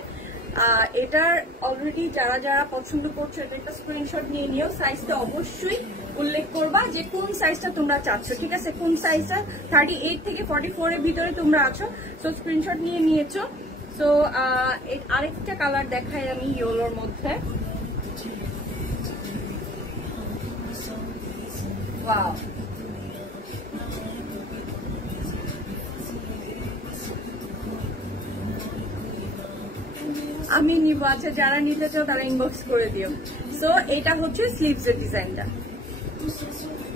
এটার অলরেডি যারা পছন্দ করছো, এটা একটা স্ক্রিনশট নিয়ে নিও। সাইজটা অবশ্যই উল্লেখ করবা যে কোন সাইজটা তোমরা চাচ্ছ। ঠিক আছে, কোন সাইজটা 38 থেকে 44 এর ভিতরে তোমরা আছো। সো স্ক্রিনশট নিয়ে নিয়েছো। সো আরেকটা কালার দেখাই আমি ইয়েলোর মধ্যে। ওয়াও, আমি নিব। আচ্ছা, যারা নিতে চাও তারা ইনবক্স করে দিও। সো এটা হচ্ছে স্লিভস এর ডিজাইনটা।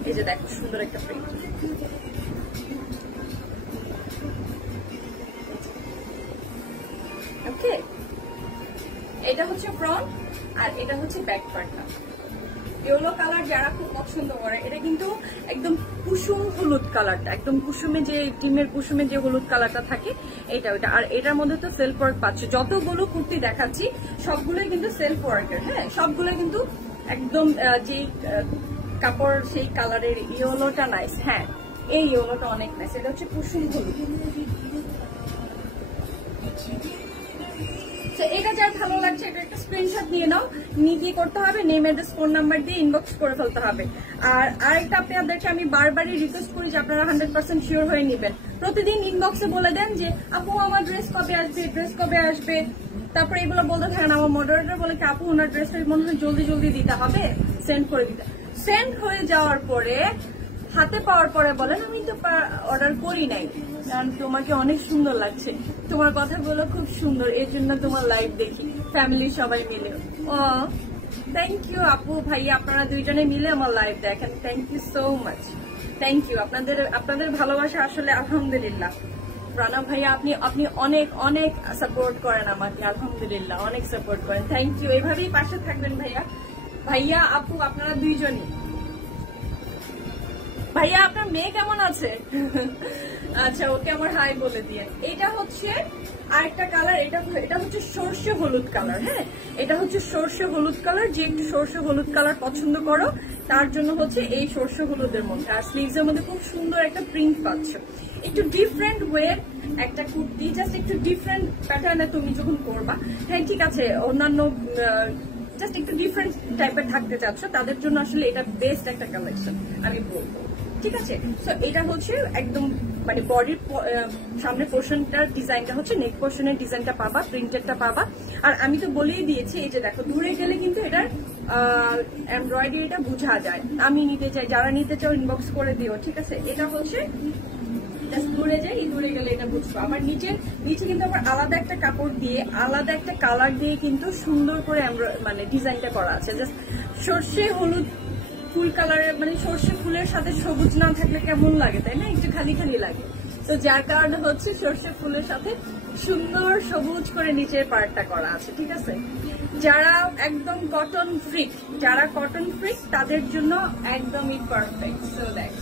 এই যে দেখো সুন্দর একটা প্রিন্ট। ওকে, এটা হচ্ছে ফ্রন্ট, আর এটা হচ্ছে ব্যাক পার্টটা। ইয়েলো কালার যারা খুব পছন্দ করে, এটা কিন্তু একদম কুসুম হলুদ কালারটা, একদম কুসুমে যে ডিমের কুসুমে যে হলুদ কালারটা থাকে, এটা ওইটা। আর এটার মধ্যে তো সেলফ ওয়ার্ক পাচ্ছ। যতগুলো কুর্তি দেখাচ্ছি সবগুলোই কিন্তু সেলফ ওয়ার্কের। হ্যাঁ, সবগুলোই কিন্তু একদম যে কাপড় সেই কালারের। ইয়েলোটা নাইস। হ্যাঁ, এই ইয়েলোটা অনেক নাইস। এটা হচ্ছে কুসুম হলুদ। এটা যার ভালো লাগছে, এটা একটা স্ক্রিনশট নিয়ে নাও। নিয়ে করতে হবে নেম, অ্যাড্রেস, ফোন নাম্বার দিয়ে ইনবক্স করে ফেলতে হবে। আর আরেকটা আপনাদেরকে আমি বারবারই রিকোয়েস্ট করি যে আপনারা 100% শিওর হয়ে নেবেন। প্রতিদিন ইনবক্সে বলে দেন যে আপু আমার ড্রেস কবে আসবে, ড্রেস কবে আসবে। তারপরে এগুলো বলতে থাকেন। আমার মডারেটর বলে কি আপু ওনার ড্রেসটা মনে হয় জলদি দিতে হবে, সেন্ড করে দিতে। সেন্ড হয়ে যাওয়ার পরে হাতে পাওয়ার পরে বলেন আমি তো অর্ডার করি নাই, কারণ তোমাকে অনেক সুন্দর লাগছে, তোমার কথাগুলো খুব সুন্দর, এর জন্য তোমার লাইভ দেখি ফ্যামিলির সবাই মিলে। ও থ্যাংক ইউ আপু, ভাইয়া, আপনারা দুইজনে মিলে আমার লাইভ দেখেন। Thank you so much, thank you. আপনাদের ভালোবাসা আসলে আলহামদুলিল্লাহ। রানা ভাইয়া, আপনি অনেক অনেক সাপোর্ট করেন আমাকে, আলহামদুলিল্লাহ অনেক সাপোর্ট করেন। থ্যাংক ইউ, এইভাবেই পাশে থাকবেন ভাইয়া আপু, আপনারা দুইজনই। ভাইয়া আপনার মেয়ে কেমন আছে? আচ্ছা, ওকে আমার হাই বলে দিয়ে। এটা হচ্ছে আরেকটা কালার, এটা হচ্ছে সর্ষে হলুদ কালার। হ্যাঁ, এটা হচ্ছে সর্ষে হলুদ কালার। যে একটু সর্ষে হলুদ কালার পছন্দ করো তার জন্য হচ্ছে এই সর্ষে হলুদের মধ্যে। আর স্লিভস এর মধ্যে খুব সুন্দর একটা প্রিন্ট পাচ্ছ। একটু ডিফারেন্ট ওয়ের একটা কুর্তি, জাস্ট একটু ডিফারেন্ট প্যাটার্নে তুমি যখন করবা। হ্যাঁ ঠিক আছে, অন্যান্য জাস্ট একটু ডিফারেন্ট টাইপের থাকতে চাচ্ছ, তাদের জন্য আসলে এটা বেস্ট একটা কালেকশন আমি বলবো। ঠিক আছে, সো এটা হচ্ছে একদম মানে বডির সামনে পোর্শনটার ডিজাইনটা হচ্ছে নেক পোর্শনের ডিজাইনটা পাবা, প্রিন্টেডটা পাবা। আর আমি তো বলেই দিয়েছি, এই যে দেখো দূরে গেলে কিন্তু এটার এমব্রয়ডারিটা বোঝা যায়। আমি নিতে চাই, যারা নিতে চাও ইনবক্স করে দিও। ঠিক আছে, এটা হচ্ছে দূরে যাই, দূরে গেলে এটা বুঝবো। আবার নিচে কিন্তু আবার আলাদা একটা কাপড় দিয়ে, আলাদা একটা কালার দিয়ে কিন্তু সুন্দর করে মানে ডিজাইনটা করা আছে। জাস্ট সর্ষে হলুদ ফুল কালারের, মানে সর্ষে ফুলের সাথে সবুজ না থাকলে কেমন লাগে, তাই না? একটু খালি লাগে। তো যার কারণে হচ্ছে সর্ষে ফুলের সাথে সুন্দর সবুজ করে নিচের পার্টটা করা আছে, ঠিক আছে। যারা একদম কটন ফ্রিক, তাদের জন্য একদমই পারফেক্ট। সো দেখ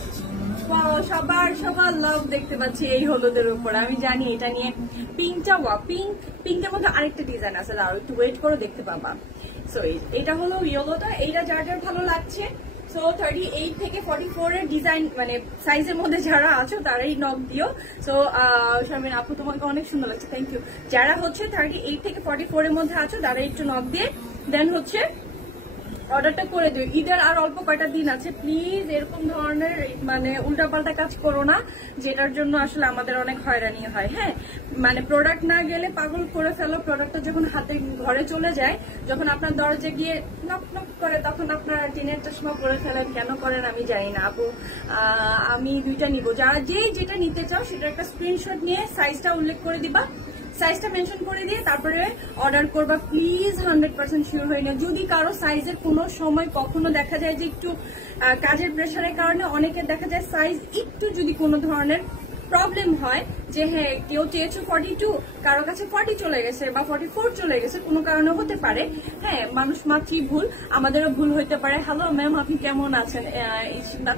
সবার লাভ দেখতে পাচ্ছি এই হলুদের উপর। আমি জানি এটা নিয়ে পিঙ্কটা পিঙ্কের মধ্যে আরেকটা ডিজাইন আছে, দাঁড়াও একটু ওয়েট করে দেখতে পাবা। সো এটা হলো ইয়েলোটা, এইটা যার যার ভালো লাগছে। সো 38 থেকে 44 এর ডিজাইন মানে সাইজের মধ্যে যারা আছো তারাই নক দিও। সো শারমিন আপু তোমাকে অনেক সুন্দর লাগছে, থ্যাংক ইউ। যারা হচ্ছে 38 থেকে 44 এর মধ্যে আছো তারা একটু নক দিয়ে দেন হচ্ছে অর্ডারটা করে দিও। ঈদের আর অল্প কয়টা দিন আছে, প্লিজ এরকম ধরনের মানে উল্টাপাল্টা কাজ করো না, যেটার জন্য আসলে আমাদের অনেক হয়রানি হয়। হ্যাঁ, মানে প্রোডাক্ট না গেলে পাগল করে ফেলো, প্রোডাক্টটা যখন হাতে ঘরে চলে যায়, যখন আপনার দরজা গিয়ে নক নক করে, তখন আপনার টিনের চশমা পরে ফেলেন। কেন করেন আমি জানি না আপু। আমি দুইটা নিব, যারা যেটা নিতে চাও সেটা একটা স্ক্রিনশট নিয়ে সাইজটা উল্লেখ করে দিবা, সাইজটা মেনশন করে দিয়ে তারপরে অর্ডার করবা। প্লিজ 100% শিওর হয়ে না। যদি কারো সাইজের কোনো সময় কখনো দেখা যায় যে একটু কাজের প্রেশারের কারণে অনেকের দেখা যায় সাইজ একটু যদি কোনো ধরনের প্রবলেম হয়, যে হ্যাঁ কেউ চেয়েছো 42, কারো কাছে 40 চলে গেছে বা 44 চলে গেছে, কোনো কারণে হতে পারে। হ্যাঁ, মানুষ মাত্রই ভুল, আমাদেরও ভুল হইতে পারে। হ্যালো ম্যাম, আপনি কেমন আছেন?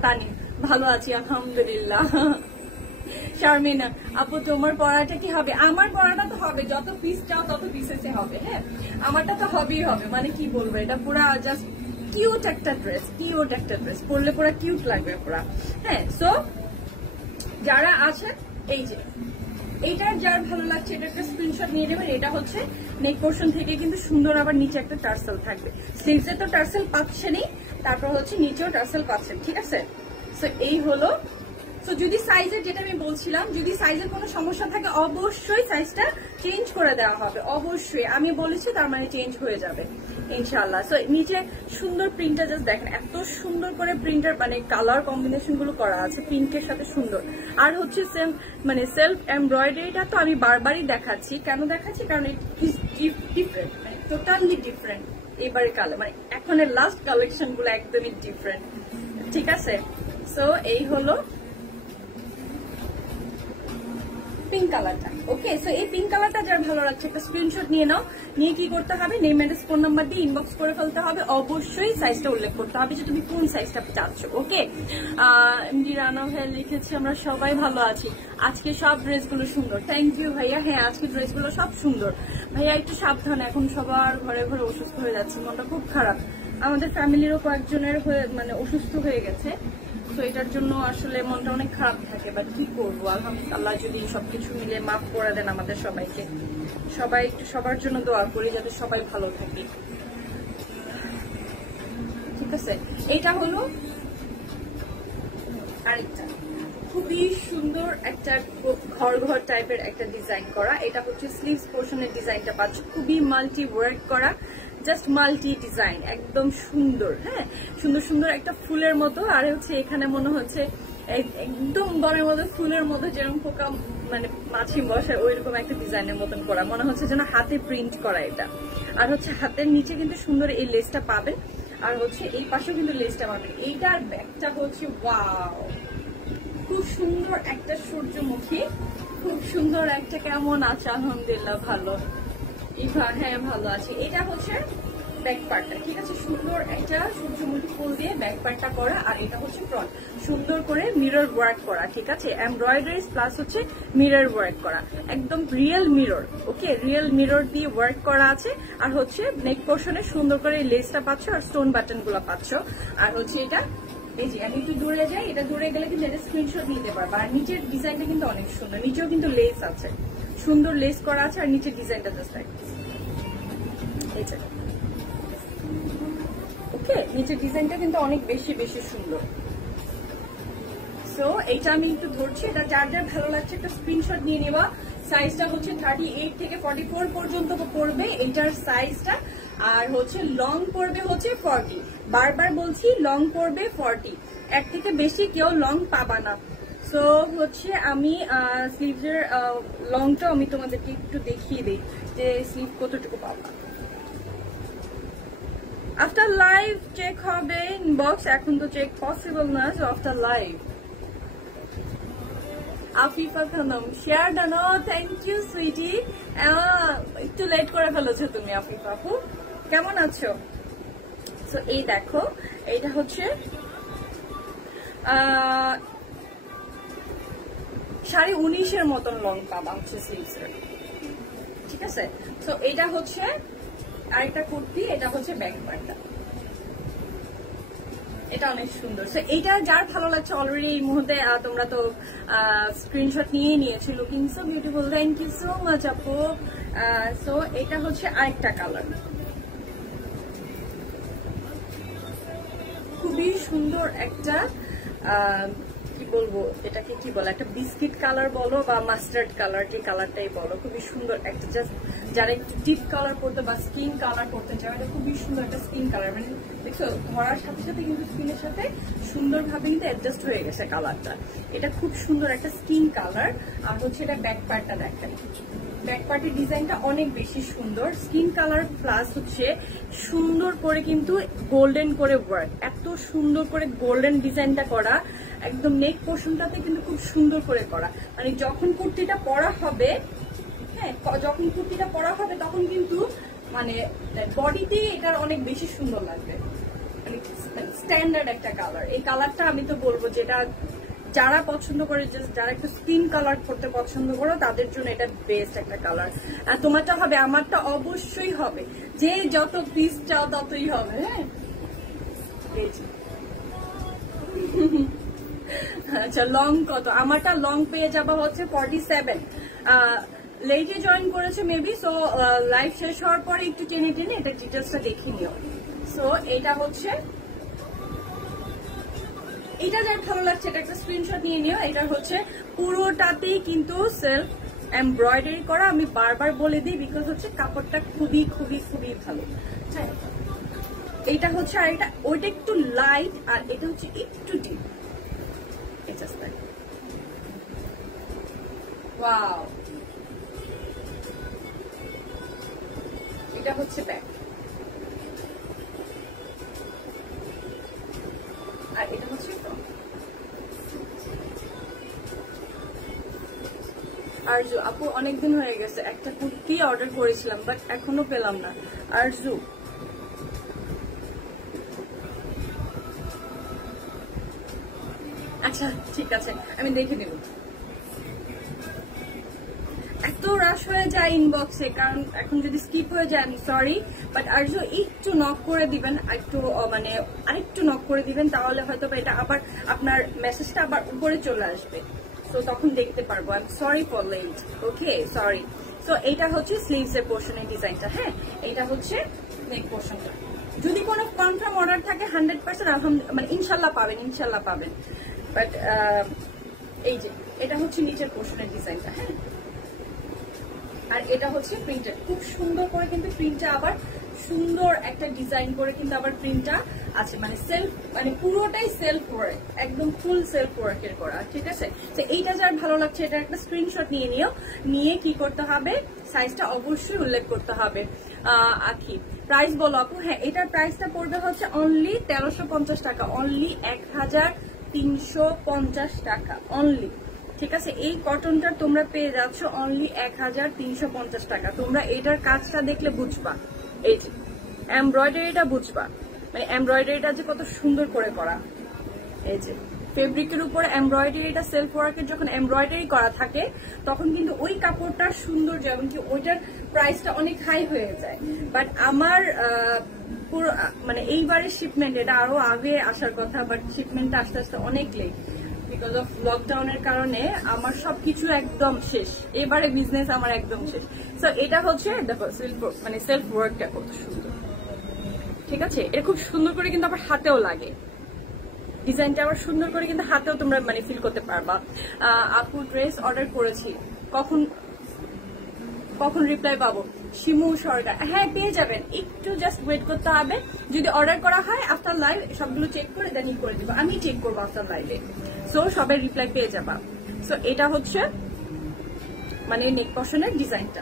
তানি ভালো আছি আলহামদুলিল্লাহ। শারমিনা আপু তোমার পড়াটা কি হবে? আমার পড়াটা তো হবে, যত পিস চাও তত পিসেসে হবে। হ্যাঁ, আমারটা তো হবেই হবে, মানে কি বলবো, এটা পুরা জাস্ট কিউট একটা ড্রেস, পরলে পুরা কিউট লাগবে পুরা। হ্যাঁ, সো যারা আছেন এই যে এইটার যার ভালো লাগছে এটা একটা স্ক্রিনশট নিয়ে নেবেন। এটা হচ্ছে নেক পোর্শন থেকে কিন্তু সুন্দর, আবার নিচে একটা টার্সেল থাকবে। স্লিভসে তো টার্সেল পাচ্ছেনই, তারপর হচ্ছে নিচেও টার্সেল পাচ্ছেন, ঠিক আছে। সো এই হলো। সো যদি সাইজের, যেটা আমি বলছিলাম, যদি সাইজের কোনো সমস্যা থাকে অবশ্যই সাইজটা চেঞ্জ করে দেওয়া হবে, অবশ্যই। আমি বলেছি তার মানে চেঞ্জ হয়ে যাবে ইনশাআল্লাহ। সো নিচে সুন্দর প্রিন্টটা জাস্ট দেখেন, এত সুন্দর করে প্রিন্টার মানে কালার কম্বিনেশন গুলো করা আছে পিঙ্কের সাথে সুন্দর। আর হচ্ছে সেলফ এমব্রয়ডারিটা তো আমি বারবারই দেখাচ্ছি। কেন দেখাচ্ছি? কারণ ডিফারেন্ট, মানে টোটালি ডিফারেন্ট এবারে কালার, মানে এখনের লাস্ট কালেকশন গুলো একদমই ডিফারেন্ট, ঠিক আছে। সো এই হলো পিঙ্ক কালারটা। ওকে, সো এই পিঙ্ক কালারটা যার ভালো লাগছে একটা স্ক্রিনশট নিয়ে নাও, নিয়ে কি করতে হবে, নেম অ্যাড্রেস ফোন নাম্বার দিয়ে ইনবক্স করে ফেলতে হবে। অবশ্যই সাইজটা উল্লেখ করতে হবে যে তুমি কোন সাইজটা চাচ্ছ। ওকে, এমডি রানা ভাই লিখেছে আমরা সবাই ভালো আছি, আজকে সব ড্রেসগুলো সুন্দর। থ্যাংক ইউ ভাইয়া। হ্যাঁ, আজকে ড্রেসগুলো সব সুন্দর। ভাইয়া একটু সাবধান, এখন সবার ঘরে ঘরে অসুস্থ হয়ে যাচ্ছে, মনটা খুব খারাপ। আমাদের ফ্যামিলিরও কয়েকজনের মানে অসুস্থ হয়ে গেছে, তো এটার জন্য আসলে মনটা অনেক খারাপ থাকে। বাট কি করবো, আলহামদুলিল্লাহ যদি সবকিছু মিলে মাফ করে দেন আমাদের সবাইকে। সবাই একটু সবার জন্য দোয়া করি যাতে সবাই ভালো থাকে, ঠিক আছে। এটা হলো আরেকটা খুবই সুন্দর একটা ঘর টাইপের একটা ডিজাইন করা। এটা হচ্ছে স্লিভস পোর্শনের ডিজাইনটা পাচ্ছ, খুবই মাল্টি ওয়ার্ক করা, জাস্ট মাল্টি ডিজাইন, একদম সুন্দর। হ্যাঁ, সুন্দর সুন্দর একটা ফুলের মতো। আর হচ্ছে এখানে মনে হচ্ছে একদম বনের মতো ফুলের মতো, যেরকম পোকা মানে মাছি বসে ওইরকম একটা ডিজাইনের মতন করা, মনে হচ্ছে যেন হাতে প্রিন্ট করা এটা। আর হচ্ছে হাতের নিচে কিন্তু সুন্দর এই লেসটা পাবেন, আর হচ্ছে এই পাশেও কিন্তু লেসটা পাবেন। এইটার ব্যাগটা হচ্ছে ওয়াও, খুব সুন্দর একটা সূর্যমুখী, খুব সুন্দর একটা। কেমন আছে? আলহামদুলিল্লাহ ভালো। ইভা হ্যাঁ ভালো আছে। এটা হচ্ছে ব্যাক পার্টটা, ঠিক আছে, সুন্দর একটা সূর্যমুখী ফুল দিয়ে ব্যাক পার্টটা করা। আর এটা হচ্ছে ফ্রন্ট, সুন্দর করে মিরর ওয়ার্ক করা, ঠিক আছে, এমব্রয়ডারি প্লাস হচ্ছে মিরর ওয়ার্ক করা, একদম রিয়েল মিরর। ওকে, রিয়েল মিরর দিয়ে ওয়ার্ক করা আছে। আর হচ্ছে নেক পোর্শনে সুন্দর করে লেসটা পাচ্ছ আর স্টোন বাটন গুলো পাচ্ছ। আর হচ্ছে এটা এই যে আমি একটু দূরে যাই, এটা দূরে গেলে কিন্তু এটা স্ক্রিনশট নিতে পারবা। আর নিচের ডিজাইনটা কিন্তু অনেক সুন্দর, নিচেও কিন্তু লেস আছে, সুন্দর লেস করা আছে। আর নিচের ডিজাইনটা জাস্ট লাইক এইটা। ওকে, নিচের ডিজাইনটা কিন্তু অনেক বেশি বেশি সুন্দর। সো এইটা আমি একটু ধরছি, এটা যার যার ভালো লাগছে একটা স্ক্রিনশট নিয়ে নেওয়া। সাইজটা হচ্ছে 38 থেকে 44 পর্যন্ত পড়বে এইটার সাইজটা। আর হচ্ছে লং পড়বে হচ্ছে 40, বারবার বলছি লং পড়বে 40, এর থেকে বেশি কেউ লং পাবা না। সো হচ্ছে আমি স্লিভসের লংটা আমি তোমাদেরকে একটু দেখিয়ে দিই যে স্লিভ কতটুকু পাবা। আফটার লাইভ চেক হবে ইনবক্স, এখন তো চেক পসিবল না, so after live Afifa Khanam share ডানো, থ্যাংক ইউ সুইটি। একটু লেট করে ফেলেছো তুমি আফিফা আপু, কেমন আছো? তো এই দেখো, এইটা হচ্ছে 19.5 মতন লং পাবা হচ্ছে স্লিভস এর, ঠিক আছে? তো এটা হচ্ছে আরেকটা কুর্তি, এটা হচ্ছে ব্যাক পার্টটা, এটা অনেক সুন্দর। সো এইটা যার ভালো লাগছে অলরেডি এই মুহূর্তে তোমরা তো স্ক্রিনশট নিয়ে নিয়েছো। Looking so beautiful, thank you so much আপু। সো এটা হচ্ছে আরেকটা কালার, খুবই সুন্দর একটা কি বলবো, এটাকে কি বলে, একটা বিস্কিট কালার বলো বা মাস্টার্ড কালার, যে কালারটাই বলো, খুবই সুন্দর একটা, জাস্ট যারা একটু ডিপ কালার করতে বা স্কিন কালার করতে চায়, এটা খুবই সুন্দর একটা স্কিন কালার। মানে দেখছো ধরার সাথে সাথে কিন্তু স্কিনের সাথে সুন্দরভাবে কিন্তু অ্যাডজাস্ট হয়ে গেছে কালারটা। এটা খুব সুন্দর একটা স্কিন কালার। আর হচ্ছে এটা ব্যাক পার্টটা দেখেন, ব্যাক পার্টের ডিজাইনটা অনেক বেশি সুন্দর, স্কিন কালার প্লাস হচ্ছে সুন্দর করে কিন্তু গোল্ডেন করে ওয়ার্ক, এত সুন্দর করে গোল্ডেন ডিজাইনটা করা, একদম নেক পোর্শনটাতে কিন্তু খুব সুন্দর করে করা। মানে যখন কুর্তিটা পরা হবে, হ্যাঁ যখন কুর্তিটা পরা হবে তখন কিন্তু মানে বডিতে এটার অনেক বেশি সুন্দর লাগবে, মানে স্ট্যান্ডার্ড একটা কালার। এই কালারটা আমি তো বলবো যেটা যারা পছন্দ করে, যারা একটু স্কিন কালার করতে পছন্দ করো তাদের জন্য এটা বেস্ট একটা কালার। আর তোমারটা হবে, আমারটা অবশ্যই হবে, যে যত পিস চাও ততই হবে। হ্যাঁ আচ্ছা, লং কত? আমারটা লং পেয়ে যাবা হচ্ছে 47। লেটে জয়েন করেছে মেবি, সো লাইভ শেষ হওয়ার পরে একটু টেনে টেনে এটা ডিটেলসটা দেখে নিও। সো এটা হচ্ছে, এটা যার ভালো লাগছে এটা একটা স্ক্রিনশট নিয়ে নিও। এটা হচ্ছে পুরোটাতেই কিন্তু সেলফ এমব্রয়ডারি করা, আমি বারবার বলে দিই বিকজ হচ্ছে কাপড়টা খুবই খুবই খুবই ভালো। হ্যাঁ এইটা হচ্ছে, আর এটা ওইটা একটু লাইট আর এটা হচ্ছে একটু ডিপ। ওয়াও, এটা হচ্ছে ব্যাক, আর এটা হচ্ছে ফ্রন্ট। আরজু আপু অনেকদিন হয়ে গেছে, একটা কুর্তি অর্ডার করেছিলাম বাট এখনো পেলাম না। আরজু আচ্ছা ঠিক আছে, আমি দেখে নেব। এত রাশ হয়ে যায় ইনবক্সে, কারণ এখন যদি স্কিপ হয়ে যায় আমি সরি, বাট আরজু একটু নক করে দিবেন, একটু মানে আরেকটু নক করে দিবেন, তাহলে হয়তো এটা আবার আপনার মেসেজটা আবার উপরে চলে আসবে, তো তখন দেখতে পারবো। I am sorry for late, okay sorry. So এইটা হচ্ছে স্লিভস এর পোর্শনের ডিজাইনটা। হ্যাঁ এইটা হচ্ছে নেক পোর্শনটা। যদি কোনো কনফার্ম অর্ডার থাকে 100% আলহামদুলিল্লাহ, মানে ইনশাল্লাহ পাবেন, ইনশাল্লাহ পাবেন। বাট এই যে এটা হচ্ছে নিচের পোর্শনের ডিজাইনটা। হ্যাঁ আর এটা হচ্ছে প্রিন্টেড, খুব সুন্দর করে কিন্তু প্রিন্টটা আবার সুন্দর একটা ডিজাইন করে কিন্তু আবার প্রিন্টটা আছে, মানে সেলফ, মানে পুরোটাই সেলফ ওয়ার্ক, একদম ফুল সেলফ ওয়ার্কের করা, ঠিক আছে? তো এইটা যার ভালো লাগছে এটা একটা স্ক্রিনশট নিয়ে নিও, নিয়ে কি করতে হবে, সাইজটা অবশ্যই উল্লেখ করতে হবে। আখি প্রাইস বলো আপু। হ্যাঁ এটার প্রাইসটা পড়বে হচ্ছে অনলি 1350 টাকা, অনলি 1350 টাকা অনলি, ঠিক আছে? এই কটনটা তোমরা পেয়ে যাচ্ছ অনলি 1350 টাকা। তোমরা এটার কাজটা দেখলে বুঝবা, এই যে এমব্রয়ডারিটা বুঝবা, মানে এমব্রয়ডারিটা যে কত সুন্দর করে করা। এই যে ফেব্রিকের উপর এমব্রয়ডারিটা সেলফ ওয়ার্কের যখন এমব্রয়ডারি করা থাকে তখন কিন্তু ওই কাপড়টার সৌন্দর্য এবং কি ওইটার প্রাইসটা অনেক হাই হয়ে যায়। বাট আমার পুরো মানে এইবারের শিপমেন্ট, এটা আরো আগে আসার কথা, বাট শিপমেন্টটা আস্তে আস্তে অনেক লেট বিকজ অফ লকডাউনের কারণে আমার সবকিছু একদম শেষ, এবারে বিজনেস আমার একদম শেষ। সো এটা হচ্ছে দেখো মানে সেলফ ওয়ার্কটা কত সুন্দর, ঠিক আছে? এটা খুব সুন্দর করে কিন্তু আবার হাতেও লাগে, ডিজাইনটা আবার সুন্দর করে কিন্তু হাতেও তোমরা মানে ফিল করতে পারবা। আপু ড্রেস অর্ডার করেছি, কখন কখন রিপ্লাই পাবো? শিমু সরকার, হ্যাঁ পেয়ে যাবেন, একটু জাস্ট ওয়েট করতে হবে। যদি অর্ডার করা হয় আফটার লাইভ সবগুলো চেক করে দেন করে দিব, আমি চেক করবো আফটার লাইভে, সো সবাই রিপ্লাই পেয়ে যাবা। সো এটা হচ্ছে মানে নেক পোর্শনের ডিজাইনটা।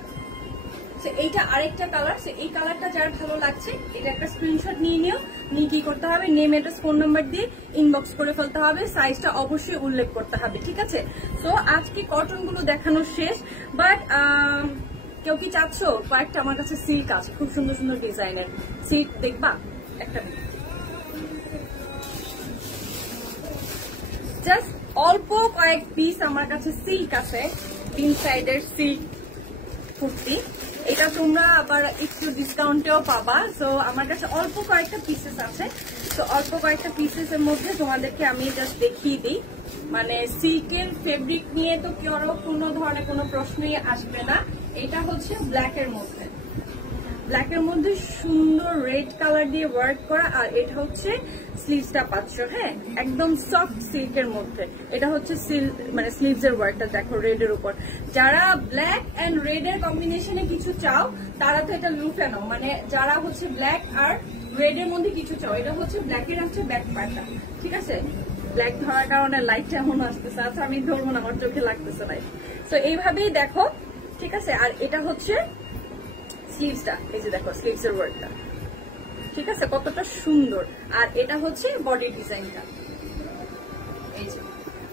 এইটা আরেকটা কালার। এই কালারটা যার ভালো লাগছে এটা একটা স্ক্রিনশট নিয়ে নিও, নিয়ে কি করতে হবে, নেম অ্যাড্রেস ফোন নাম্বার দিয়ে ইনবক্স করে ফেলতে হবে, সাইজটা অবশ্যই উল্লেখ করতে হবে, ঠিক আছে। তো আজকে কটন গুলো দেখানো শেষ, বাট কেউ কি চাচ্ছ কয়েকটা আমার কাছে সিল্ক আছে, খুব সুন্দর সুন্দর ডিজাইনের সিল্ক দেখবা একটা, জাস্ট অল্প কয়েক পিস আমার কাছে সিল্ক আছে, 3 সাইডের সিল্ক কুর্তি। এটা তোমরা আবার একটু ডিসকাউন্টেও পাবা। সো আমার কাছে অল্প কয়েকটা পিসেস আছে, তো অল্প কয়েকটা পিসেসের মধ্যে তোমাদেরকে আমি জাস্ট দেখিয়ে দিই। মানে সিল্কের ফেব্রিক নিয়ে তো কোনো ধরনের কোনো প্রশ্নই আসবে না। এটা হচ্ছে ব্ল্যাকের মধ্যে, ব্ল্যাকের মধ্যে সুন্দর রেড কালার দিয়ে ওয়ার্ক করা, আর এটা হচ্ছে স্লিভসটা পাচ্ছ, হ্যাঁ একদম সফট সিল্কের মধ্যে। এটা হচ্ছে মানে স্লিভস এর ওয়ার্কটা দেখো রেড এর উপর। যারা ব্ল্যাক এন্ড রেড এর কম্বিনেশনে কিছু চাও তারা তো এটা লুফে নাও, মানে যারা হচ্ছে ব্ল্যাক আর রেড এর মধ্যে কিছু চাও, এটা হচ্ছে ব্ল্যাকের হচ্ছে ব্যাক পার্টটা, ঠিক আছে। ব্ল্যাক ধরার কারণে লাইটটা এমন আসতেছে, আচ্ছা আমি ধরবো না, আমার চোখে লাগতেছে লাইট। তো এইভাবেই দেখো, ঠিক আছে। আর এটা হচ্ছে স্লিভসটা, এই যে দেখো স্লিভস এর ওয়ার্কটা, ঠিক আছে কতটা সুন্দর। আর এটা হচ্ছে বডি ডিজাইনটা, এই যে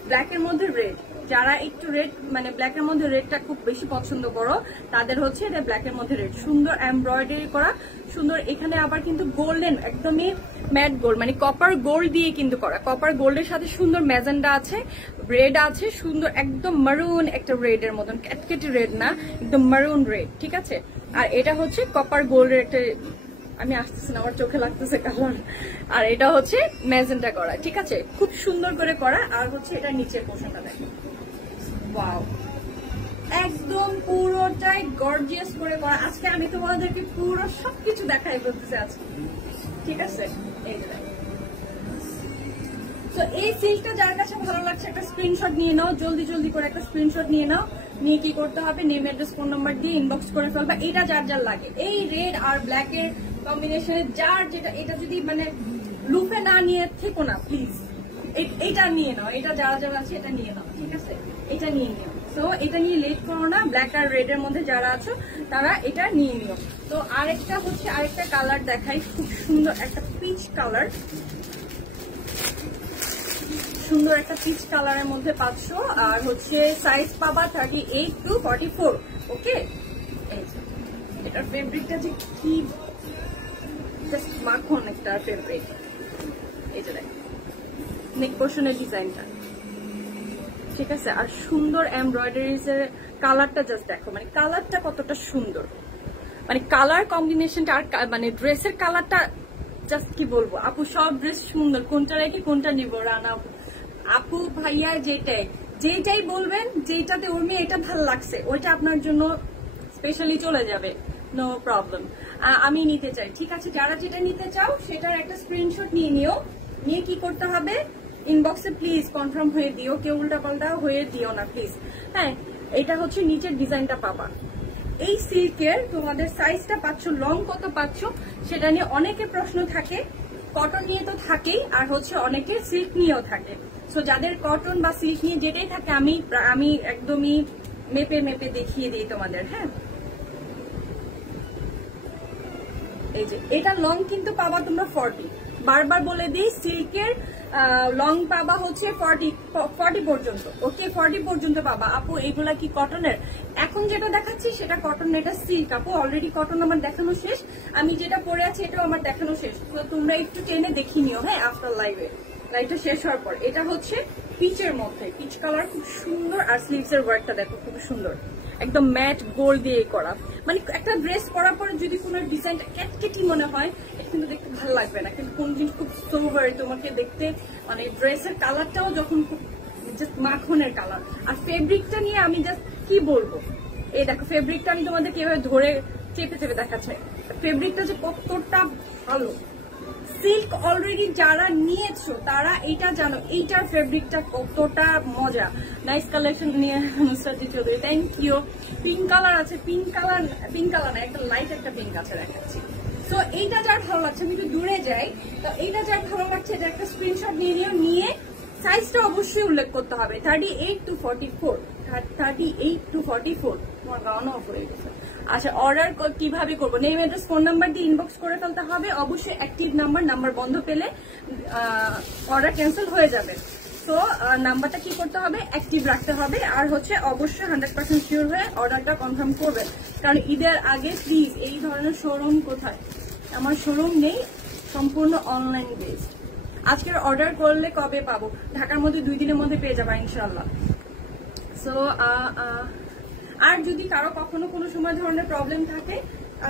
ব্ল্যাকের মধ্যে রেড। যারা একটু রেড মানে ব্ল্যাকের মধ্যে রেডটা খুব বেশি পছন্দ করো তাদের হচ্ছে এটা ব্ল্যাকের মধ্যে রেড, সুন্দর এমব্রয়ডারি করা, সুন্দর। এখানে আবার কিন্তু গোল্ডেন একদমই ম্যাট গোল্ড মানে কপার গোল্ড দিয়ে কিন্তু করা, কপার গোল্ডের সাথে সুন্দর ম্যাজেন্ডা আছে, রেড আছে, সুন্দর একদম মারুন একটা রেড এর মতন, ক্যাটকেটি রেড না, একদম মারুন রেড, ঠিক আছে। আর এটা হচ্ছে কপার গোল্ডের একটা, আমি আসতেছি না আমার চোখে লাগতেছে কালার। আর এটা হচ্ছে ম্যাজেন্টা করা, ঠিক আছে, খুব সুন্দর করে করা। আর হচ্ছে এটা নিচের পোর্শনটা দেখো, ওয়াও একদম পুরোটাই গর্জিয়াস করে করা। আজকে আমি তোমাদেরকে পুরো সবকিছু দেখাই বলতেছি আজকে, ঠিক আছে। এই যে তো এই সিল্কটা যার কাছে ভালো লাগছে একটা স্ক্রিনশট নিয়ে নাও, জলদি জলদি করে একটা স্ক্রিনশট নিয়ে নাও, নিয়ে কি করতে হবে, নেম অ্যাড্রেস ফোন নাম্বার দিয়ে ইনবক্স করে ফেলবা। এটা যার যার লাগে, এই রেড আর ব্ল্যাক এর কম্বিনেশনে যার যেটা, এটা যদি মানে লুফে না নিয়ে থেকো না প্লিজ, এটা নিয়ে নাও, এটা যারা যারা আছে এটা নিয়ে নাও, ঠিক আছে, এটা নিয়ে নিও। তো এটা নিয়ে লেট করো না, ব্ল্যাক আর রেড এর মধ্যে যারা আছো তারা এটা নিয়ে নিও। তো আরেকটা হচ্ছে আরেকটা কালার দেখাই, খুব সুন্দর একটা পিচ কালার, সুন্দর একটা পিচ কালারের মধ্যে পাচ্ছ। আর হচ্ছে সাইজ পাবা 38 to 44, ওকে। এটার ফেব্রিকটা যে কি জাস্ট মাখন একটা ফেব্রিক, এই যে দেখো নেক পোর্শনের ডিজাইনটা, ঠিক আছে। আর সুন্দর এমব্রয়ডারিজ এর কালারটা জাস্ট দেখো, মানে কালারটা কতটা সুন্দর, মানে কালার কম্বিনেশনটা আর মানে ড্রেসের কালারটা জাস্ট কি বলবো। আপু সব ড্রেস সুন্দর, কোনটা রেখে কোনটা নিবো রানা আপু ভাইয়া, যেটাই বলবেন, যেটাতে উর্মি এটা ভালো লাগছে ওইটা আপনার জন্য স্পেশালি চলে যাবে, নো প্রবলেম। আমি নিতে চাই, ঠিক আছে। যারা যেটা নিতে চাও সেটার একটা স্ক্রিনশট নিয়ে নিও, নিয়ে কি করতে হবে, ইনবক্সে প্লিজ কনফার্ম হয়ে দিও, কেউ উল্টা পাল্টা হয়ে দিও না প্লিজ, হ্যাঁ। এটা হচ্ছে নিচের ডিজাইনটা পাবা। এই সিল্কের তোমাদের সাইজটা পাচ্ছ, লং কত পাচ্ছ সেটা নিয়ে অনেকে প্রশ্ন থাকে, কটন নিয়ে তো থাকেই, আর হচ্ছে অনেকে সিল্ক নিয়েও থাকে। সো যাদের কটন বা সিল্ক নিয়ে যেটাই থাকে আমি একদমই মেপে মেপে দেখিয়ে দিই তোমাদের, হ্যাঁ। এই যে এটা লং কিন্তু পাবা তোমরা 40, বারবার বলে দিই সিল্কের লং পাবা হচ্ছে 40 পর্যন্ত, ওকে 40 পর্যন্ত পাবা। আপু এগুলা কি কটনের? এখন যেটা দেখাচ্ছি সেটা কটন, এটা সিল্ক। আপু অলরেডি কটন আমার দেখানো শেষ, আমি যেটা পরে আছি এটাও আমার দেখানো শেষ, তো তোমরা একটু টেনে দেখিয়ে নিও, হ্যাঁ, আফটার লাইভটা শেষ হওয়ার পর। এটা হচ্ছে পিচের মধ্যে, পিচ কালার, খুব সুন্দর। আর স্লিভস এর ওয়ার্কটা দেখো খুব সুন্দর, একদম ম্যাট গোল্ড দিয়ে করা। মানে একটা ড্রেস পরার পরে যদি কোনো ডিজাইনটা ক্যাটকেটি মনে হয় এটা কিন্তু দেখতে ভালো লাগবে না, কিন্তু কোন জিনিস খুব সোভার তোমাকে দেখতে, মানে ড্রেসের কালারটাও যখন খুব জাস্ট মাখনের কালার। আর ফেব্রিকটা নিয়ে আমি জাস্ট কি বলবো, এই দেখো ফেব্রিকটা আমি তোমাদের কিভাবে ধরে চেপে চেপে দেখাচ্ছে, ফেব্রিকটা যে কতটা ভালো। সিল্ক অলরেডি যারা নিয়েছো তারা এটা জানো, এইটার ফেব্রিকটা কতটা মজা। নাইস কালেকশন নিয়ে Nusrat Chowdhury, thank you. Pink colour আছে, পিঙ্ক কালার না, একটা লাইট একটা পিঙ্ক আছে দেখাচ্ছি। তো এইটা যার ভালো লাগছে, আমি একটু দূরে যাই, তো এইটা যার ভালো লাগছে এটা একটা স্ক্রিনশট নিয়ে নিও, নিয়ে সাইজটা অবশ্যই উল্লেখ করতে হবে 38 to 44, 38 to 44। তোমার গাউন অফ হয়ে গেছে। আচ্ছা, অর্ডার কিভাবে করবো? নেম, অ্যাড্রেস, ফোন নাম্বার দিয়ে ইনবক্স করে ফেলতে হবে। অবশ্যই অ্যাক্টিভ নাম্বার বন্ধ পেলে অর্ডার ক্যান্সেল হয়ে যাবে। তো নাম্বারটা কি করতে হবে? অ্যাক্টিভ রাখতে হবে। আর হচ্ছে অবশ্যই 100% শিওর হয়ে অর্ডারটা কনফার্ম করবেন, কারণ ঈদের আগে প্লিজ এই ধরনের শোরুম কোথায়? আমার শোরুম নেই, সম্পূর্ণ অনলাইন বেসড। আজকের অর্ডার করলে কবে পাবো? ঢাকার মধ্যে 2 দিনের মধ্যে পেয়ে যাবা ইনশাল্লাহ। সো আর যদি কারো কখনো কোনো সময় ধরনের প্রবলেম থাকে,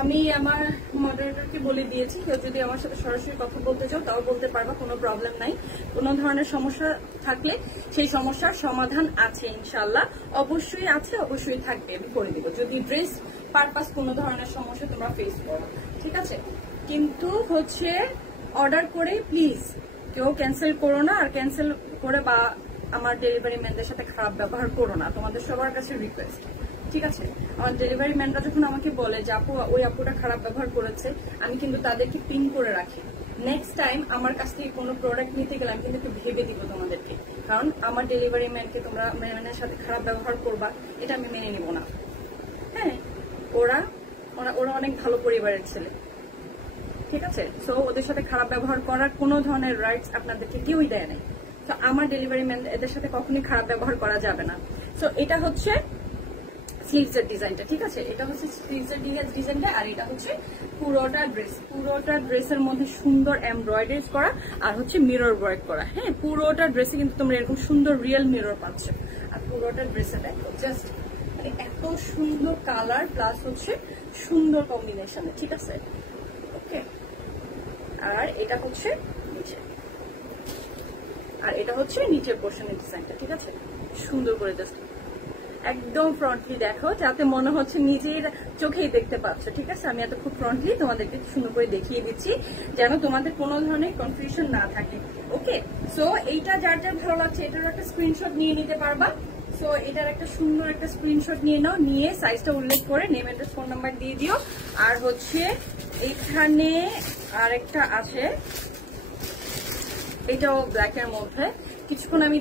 আমি আমার মডারেটরকে বলে দিয়েছি, কেউ যদি আমার সাথে সরাসরি কথা বলতে চাও তাও বলতে পারবা, কোনো প্রবলেম নাই। কোনো ধরনের সমস্যা থাকলে সেই সমস্যার সমাধান আছে ইনশাল্লাহ, অবশ্যই আছে, অবশ্যই থাকবে, আমি করে দিব যদি ড্রেস পারপাস কোনো ধরনের সমস্যা তোমরা ফেস করো, ঠিক আছে? কিন্তু হচ্ছে অর্ডার করে প্লিজ কেউ ক্যান্সেল করো না, আর ক্যান্সেল করে বা আমার ডেলিভারি ম্যানদের সাথে খারাপ ব্যবহার করো না, তোমাদের সবার কাছে রিকোয়েস্ট, ঠিক আছে? আমার ডেলিভারি ম্যানরা যখন আমাকে বলে যে আপু ওই আপুটা খারাপ ব্যবহার করেছে, আমি কিন্তু তাদেরকে পিন করে রাখি। নেক্সট টাইম আমার কাছ থেকে কোনো প্রোডাক্ট নিতে গেলে আমি কিন্তু একটু ভেবে দিব তোমাদেরকে, কারণ আমার ডেলিভারি ম্যানকে তোমরা ম্যানের সাথে খারাপ ব্যবহার করবা, এটা আমি মেনে নিব না। হ্যাঁ, ওরা অনেক ভালো পরিবারের ছেলে, ঠিক আছে? সো ওদের সাথে খারাপ ব্যবহার করার কোনো ধরনের রাইটস আপনাদেরকে কেউই দেয় নাই। তো আমার ডেলিভারি ম্যান এদের সাথে কখনোই খারাপ ব্যবহার করা যাবে না। সো এটা হচ্ছে স্লিভসের ডিজাইনটা, ঠিক আছে? এটা হচ্ছে স্লিভসের ডিজাইনটা, আর এটা হচ্ছে পুরোটা ড্রেসের মধ্যে সুন্দর এমব্রয়ডারি করা আর হচ্ছে মিরর ওয়ার্ক করা। হ্যাঁ, পুরোটা ড্রেসে কিন্তু তোমরা এরকম সুন্দর রিয়েল মিরর পাচ্ছ। আর পুরোটা ড্রেসে দেখো জাস্ট মানে এত সুন্দর কালার প্লাস হচ্ছে সুন্দর কম্বিনেশনে, ঠিক আছে? ওকে, আর এটা হচ্ছে নিচে, আর এটা হচ্ছে নিচের পোর্শনের ডিজাইনটা, ঠিক আছে? সুন্দর করে জাস্ট একদম ফ্রন্টলি দেখো, যাতে মনে হচ্ছে নিজের চোখেই দেখতে পাচ্ছ, ঠিক আছে? আমি এত খুব ফ্রন্টলি তোমাদেরকে সুন্দর করে দেখিয়ে দিচ্ছি, যেন তোমাদের কোনো ধরনের কনফিউশন না থাকে। ওকে, সো এইটা যার যার ভালো লাগছে এটার একটা স্ক্রিনশট নিয়ে নিতে পারবা। সো এটার একটা সুন্দর একটা স্ক্রিনশট নিয়ে নাও, নিয়ে সাইজটা উল্লেখ করে নেম, অ্যাড্রেস, ফোন নাম্বার দিয়ে দিও। আর হচ্ছে এখানে আরেকটা আছে, এটাও ব্ল্যাকের মধ্যে, কিছুক্ষণ আমি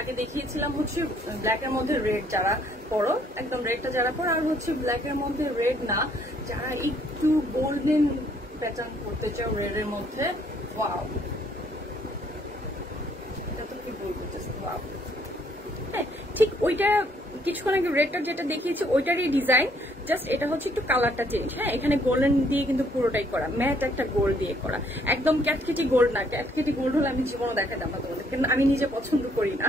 আগে দেখিয়েছিলাম হচ্ছে ব্ল্যাকের মধ্যে রেড যারা পরো, একদম রেডটা যারা পরো, আর হচ্ছে ব্ল্যাকের মধ্যে রেড না, যারা একটু গোল্ডেন প্যাটার্ন করতে চাও রেডের মধ্যে, ওয়াও, এটা তো কি বলবো, জাস্ট ওয়াও। হ্যাঁ, ঠিক ওইটা কিছুক্ষণ আগে রেডটা যেটা দেখিয়েছি ওইটারই ডিজাইন, জাস্ট এটা হচ্ছে একটু কালারটা চেঞ্জ। হ্যাঁ, এখানে গোল্ডেন দিয়ে কিন্তু পুরোটাই করা, ম্যাট একটা গোল্ড দিয়ে করা, একদম ক্যাটকেটি গোল্ড না। ক্যাটকেটি গোল্ড হলে আমি জীবনে দেখাতাম না তোমাদের, কিন্তু আমি নিজে পছন্দ করি না।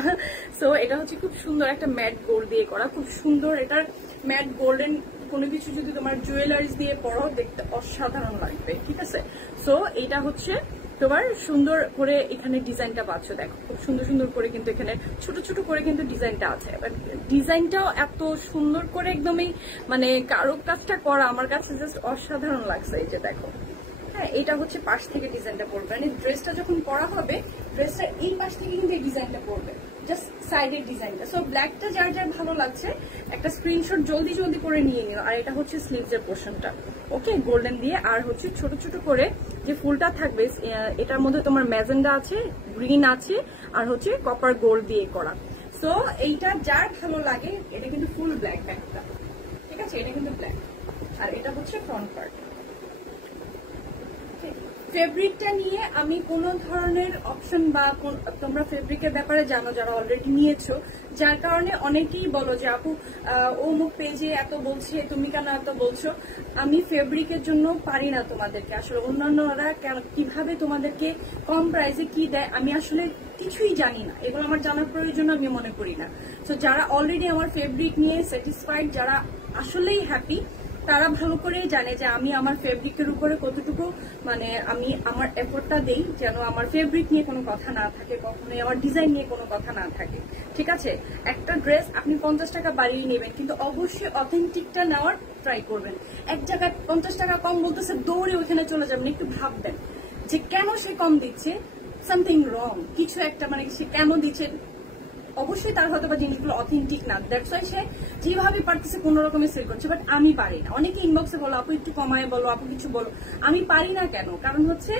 সো এটা হচ্ছে খুব সুন্দর একটা ম্যাট গোল্ড দিয়ে করা, খুব সুন্দর। এটার ম্যাট গোল্ডেন কোনো কিছু যদি তোমার জুয়েলারিজ দিয়ে পরো দেখতে অসাধারণ লাগবে, ঠিক আছে? সো এটা হচ্ছে তোমার সুন্দর করে এখানে ডিজাইনটা পাচ্ছ, দেখো খুব সুন্দর সুন্দর করে কিন্তু এখানে ছোট ছোট করে কিন্তু ডিজাইনটা আছে। এবার ডিজাইনটাও এত সুন্দর করে একদমই মানে কারুকাজটা করা, আমার কাছে জাস্ট অসাধারণ লাগছে। এই যে দেখো, হ্যাঁ, এটা হচ্ছে পাশ থেকে ডিজাইনটা পড়বে, মানে ড্রেসটা যখন পরা হবে ড্রেসটা এই পাশ থেকে কিন্তু এই ডিজাইনটা পড়বে, জাস্ট সাইডের ডিজাইনটা। সো ব্ল্যাকটা যার যার ভালো লাগছে একটা স্ক্রিনশট জলদি জলদি করে নিয়ে নিও। আর এটা হচ্ছে স্লিভসের পোর্শনটা, ওকে, গোল্ডেন দিয়ে, আর হচ্ছে ছোট ছোট করে যে ফুলটা থাকবে এটার মধ্যে তোমার ম্যাজেন্ডা আছে, গ্রিন আছে, আর হচ্ছে কপার গোল্ড দিয়ে করা। সো এইটা যার ভালো লাগে, এটা কিন্তু ফুল ব্ল্যাক ব্যাগটা, ঠিক আছে? এটা কিন্তু ব্ল্যাক, আর এটা হচ্ছে ফ্রন্ট পার্ট। ফেব্রিকটা নিয়ে আমি কোনো ধরনের অপশন বা তোমরা ফেব্রিকের ব্যাপারে জানো যারা অলরেডি নিয়েছো, যার কারণে অনেকেই বলো যে আপু অমুক পেজে এত বলছে, তুমি কেন এত বলছো। আমি ফেব্রিকের জন্য পারি না তোমাদেরকে, আসলে অন্যান্যরা কিভাবে তোমাদেরকে কম প্রাইসে কি দেয় আমি আসলে কিছুই জানি না, এগুলো আমার জানার প্রয়োজন আমি মনে করি না। তো যারা অলরেডি আমার ফেব্রিক নিয়ে স্যাটিসফাইড, যারা আসলেই হ্যাপি, তারা ভালো করেই জানে যে আমি আমার ফেব্রিকের উপরে কতটুকু মানে আমি আমার এফোর্টটা দেই, যেন আমার ফেব্রিক নিয়ে কোনো কথা না থাকে, কখনোই আমার ডিজাইন নিয়ে কোনো কথা না থাকে, ঠিক আছে? একটা ড্রেস আপনি 50 টাকা বাড়িয়ে নেবেন, কিন্তু অবশ্যই অথেন্টিকটা নেওয়ার ট্রাই করবেন। এক জায়গায় 50 টাকা কম বলতেছে, দৌড়ে ওখানে চলে যাবেন, একটু ভাববেন যে কেন সে কম দিচ্ছে, সামথিং রং, কিছু একটা, মানে সে কেন দিচ্ছে, অবশ্যই তার হয়তো বা জিনিসগুলো অথেন্টিক না, দ্যাটস ওয়াই সে যেভাবে পারতেছে কোন রকমের সেল করছে। বাট আমি পারি না, অনেকে ইনবক্সে বলো আপু একটু কমায় বলো, আপু কিছু বলো, আমি পারি না। কেন? কারণ হচ্ছে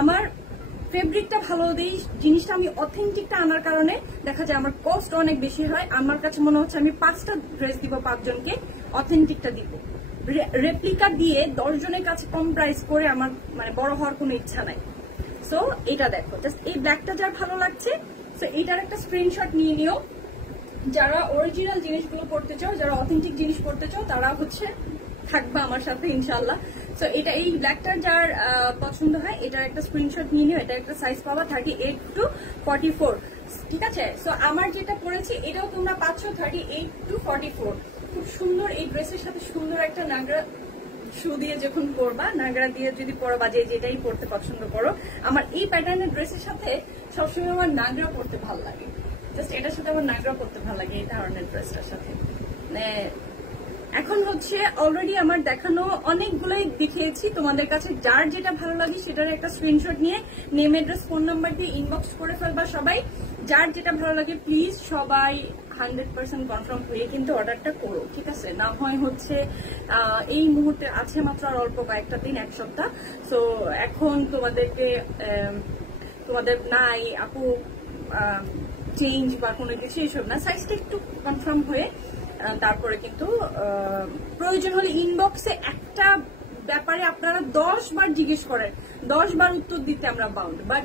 আমার ফেব্রিকটা ভালো দিই, জিনিসটা আমি অথেন্টিকটা আনার কারণে দেখা যায় আমার কস্ট অনেক বেশি হয়। আমার কাছে মনে হচ্ছে আমি 5টা ড্রেস দিব 5 জনকে, অথেন্টিকটা দিব, রেপ্লিকা দিয়ে 10 জনের কাছে কম প্রাইস করে আমার মানে বড় হওয়ার কোনো ইচ্ছা নাই। সো এটা দেখো, জাস্ট এই ব্ল্যাকটা যার ভালো লাগছে সো এটার একটা স্ক্রিনশট নিয়ে নিও। যারা অরিজিনাল জিনিসগুলো পড়তে চাও, যারা অথেন্টিক জিনিস পড়তে চাও, তারা হচ্ছে থাকবে আমার সাথে ইনশাল্লাহ। সো এটা এই ব্ল্যাকটার যার পছন্দ হয় এটার একটা স্ক্রিনশট নিয়ে নিও। এটা একটা সাইজ পাবা 38 to 44, ঠিক আছে? সো আমার যেটা পড়েছি এটাও তোমরা পাচ্ছ 38 to 44। খুব সুন্দর এই ড্রেসের সাথে সুন্দর একটা নাগরা শু দিয়ে যখন পরবা, নাগরা দিয়ে যদি পরো বা যেটাই পরতে পছন্দ করো, আমার এই প্যাটার্নের ড্রেসের সাথে সবসময় আমার নাগরা পরতে ভালো লাগে। জাস্ট এটার সাথে আমার নাগরা পরতে ভালো লাগে এই ধরনের ড্রেসটার সাথে। এখন হচ্ছে অলরেডি আমার দেখানো অনেকগুলোই দেখিয়েছি, তোমাদের কাছে যার যেটা ভালো লাগে সেটার একটা স্ক্রিনশট নিয়ে নেম, অ্যাড্রেস, ফোন নাম্বার দিয়ে ইনবক্স করে ফেলবা সবাই। যার যেটা ভালো লাগে প্লিজ সবাই 100% কনফার্ম হয়ে কিন্তু অর্ডারটা করো, ঠিক আছে? না হয় হচ্ছে এই মুহূর্তে আছে মাত্র আর অল্প কয়েকটা দিন, 1 সপ্তাহ। সো এখন তোমাদের নাই আপু চেঞ্জ বা কোনো কিছু এসব না, সাইজটা একটু কনফার্ম হয়ে তারপরে কিন্তু প্রয়োজন হলে ইনবক্সে একটা ব্যাপারে আপনারা 10 বার জিজ্ঞেস করেন, 10 বার উত্তর দিতে আমরা বাউন্ড। বাট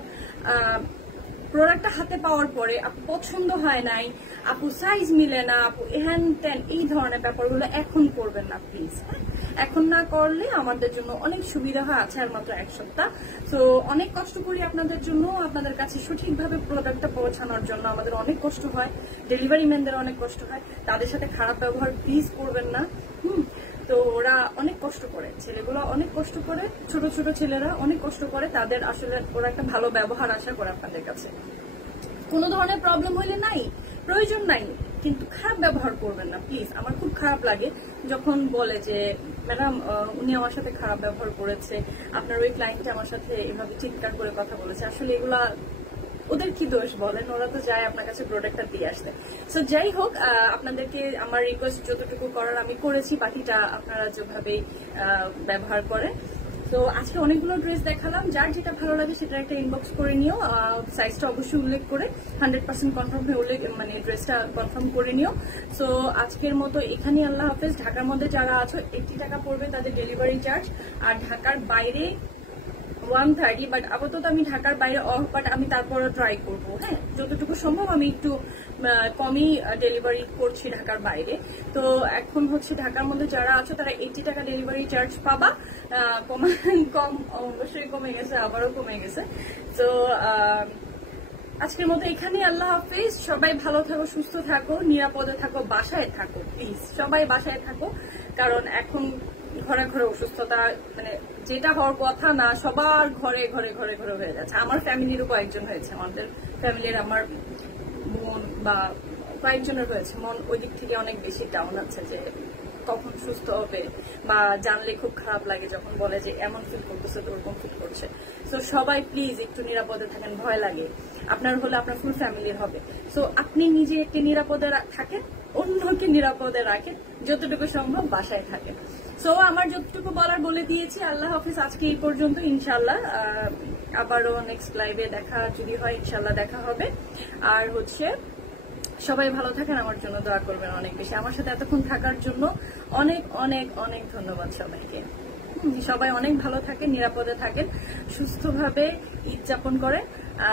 প্রোডাক্টটা হাতে পাওয়ার পরে আপু পছন্দ হয় নাই, আপু সাইজ মিলে না, আপু হ্যান ত্যান, এই ধরনের ব্যাপারগুলো এখন করবেন না প্লিজ। এখন না করলে আমাদের জন্য অনেক সুবিধা হয়। আছে আর মাত্র 1 সপ্তাহ। তো অনেক কষ্ট করি আপনাদের জন্য, আপনাদের কাছে সঠিকভাবে প্রোডাক্টটা পৌঁছানোর জন্য আমাদের অনেক কষ্ট হয়, ডেলিভারি ম্যানদের অনেক কষ্ট হয়। তাদের সাথে খারাপ ব্যবহার প্লিজ করবেন না। তো ওরা অনেক কষ্ট করে, ছেলেগুলো অনেক কষ্ট করে, ছোট ছোট ছেলেরা অনেক কষ্ট করে, তাদের আসলে ওরা একটা ভালো ব্যবহার আশা করে আপনাদের কাছে। কোনো ধরনের প্রবলেম হলে নাই, প্রয়োজন নাই, কিন্তু খারাপ ব্যবহার করবেন না প্লিজ। আমার খুব খারাপ লাগে যখন বলে যে ম্যাডাম উনি আমার সাথে খারাপ ব্যবহার করেছে, আপনার ওই ক্লায়েন্টটা আমার সাথে এভাবে চিৎকার করে কথা বলেছে। আসলে এগুলা ওদের কি দোষ বলেন? ওরা তো যায় আপনার কাছে প্রোডাক্টটা দিয়ে আসতে। সো যাই হোক, আপনাদেরকে আমার রিকোয়েস্ট যতটুকু করার আমি করেছি, বাকিটা আপনারা যেভাবে ব্যবহার করেন। তো আজকে অনেকগুলো ড্রেস দেখালাম, যার যেটা ভালো লাগে সেটা একটা ইনবক্স করে নিও, সাইজটা অবশ্যই উল্লেখ করে 100% কনফার্ম হয়ে মানে ড্রেসটা কনফার্ম করে নিও। সো আজকের মতো এখানে আল্লাহ হাফেজ। ঢাকার মধ্যে যারা আছো 80 টাকা পড়বে তাদের ডেলিভারি চার্জ, আর ঢাকার বাইরে 130। বাট আপাতত আমি ঢাকার বাইরে অফ, বাট আমি তারপরে ট্রাই করবো, হ্যাঁ, যতটুকু সম্ভব আমি একটু কমই ডেলিভারি করছি ঢাকার বাইরে। তো এখন হচ্ছে ঢাকার মধ্যে যারা আছো তারা 80 টাকা ডেলিভারি চার্জ পাবা। কম অবশ্যই কমে গেছে, আবারও কমে গেছে। তো আজকের মতো এখানে আল্লাহ হাফিজ। সবাই ভালো থাকো, সুস্থ থাকো, নিরাপদে থাকো, বাসায় থাকো প্লিজ, সবাই বাসায় থাকো। কারণ এখন ঘরে ঘরে অসুস্থতা, মানে যেটা হওয়ার কথা না, সবার ঘরে ঘরে ঘরে ঘরে হয়ে যাচ্ছে। আমার ফ্যামিলিরও কয়েকজন হয়েছে, আমাদের ফ্যামিলির আমার বোন বা কয়েকজনের হয়েছে। মন ওই দিক থেকে অনেক বেশি ডাউন আছে যে কখন সুস্থ হবে, বা জানলে খুব খারাপ লাগে যখন বলে যে এমন ফিল করতেছে তো ওরকম ফিল করছে। তো সবাই প্লিজ একটু নিরাপদে থাকেন, ভয় লাগে। আপনার হলে আপনার ফুল ফ্যামিলির হবে। সো আপনি নিজে একটি নিরাপদে থাকেন, অন্যকে নিরাপদে রাখেন, যতটুকু সম্ভব বাসায় থাকেন। সো আমার যতটুকু বলার বলে দিয়েছি। আল্লাহ হাফিজ, আজকে এই পর্যন্ত। ইনশাল্লাহ আবারও নেক্সট লাইভে দেখা যদি হয়, ইনশাল্লাহ দেখা হবে। আর হচ্ছে সবাই ভালো থাকেন, আমার জন্য দোয়া করবেন অনেক বেশি। আমার সাথে এতক্ষণ থাকার জন্য অনেক অনেক অনেক ধন্যবাদ সবাইকে। সবাই অনেক ভালো থাকেন, নিরাপদে থাকেন, সুস্থভাবে ঈদ যাপন করেন।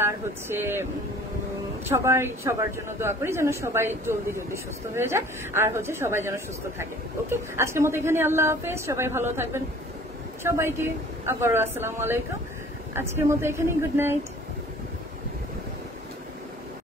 আর হচ্ছে সবাই সবার জন্য দোয়া করি যেন সবাই জলদি জলদি সুস্থ হয়ে যায়, আর হচ্ছে সবাই যেন সুস্থ থাকে। ওকে, আজকের মতো এখানে আল্লাহ হাফেজ। সবাই ভালো থাকবেন, সবাইকে আবারও আসসালামু আলাইকুম। আজকের মতো এখানেই, গুড নাইট।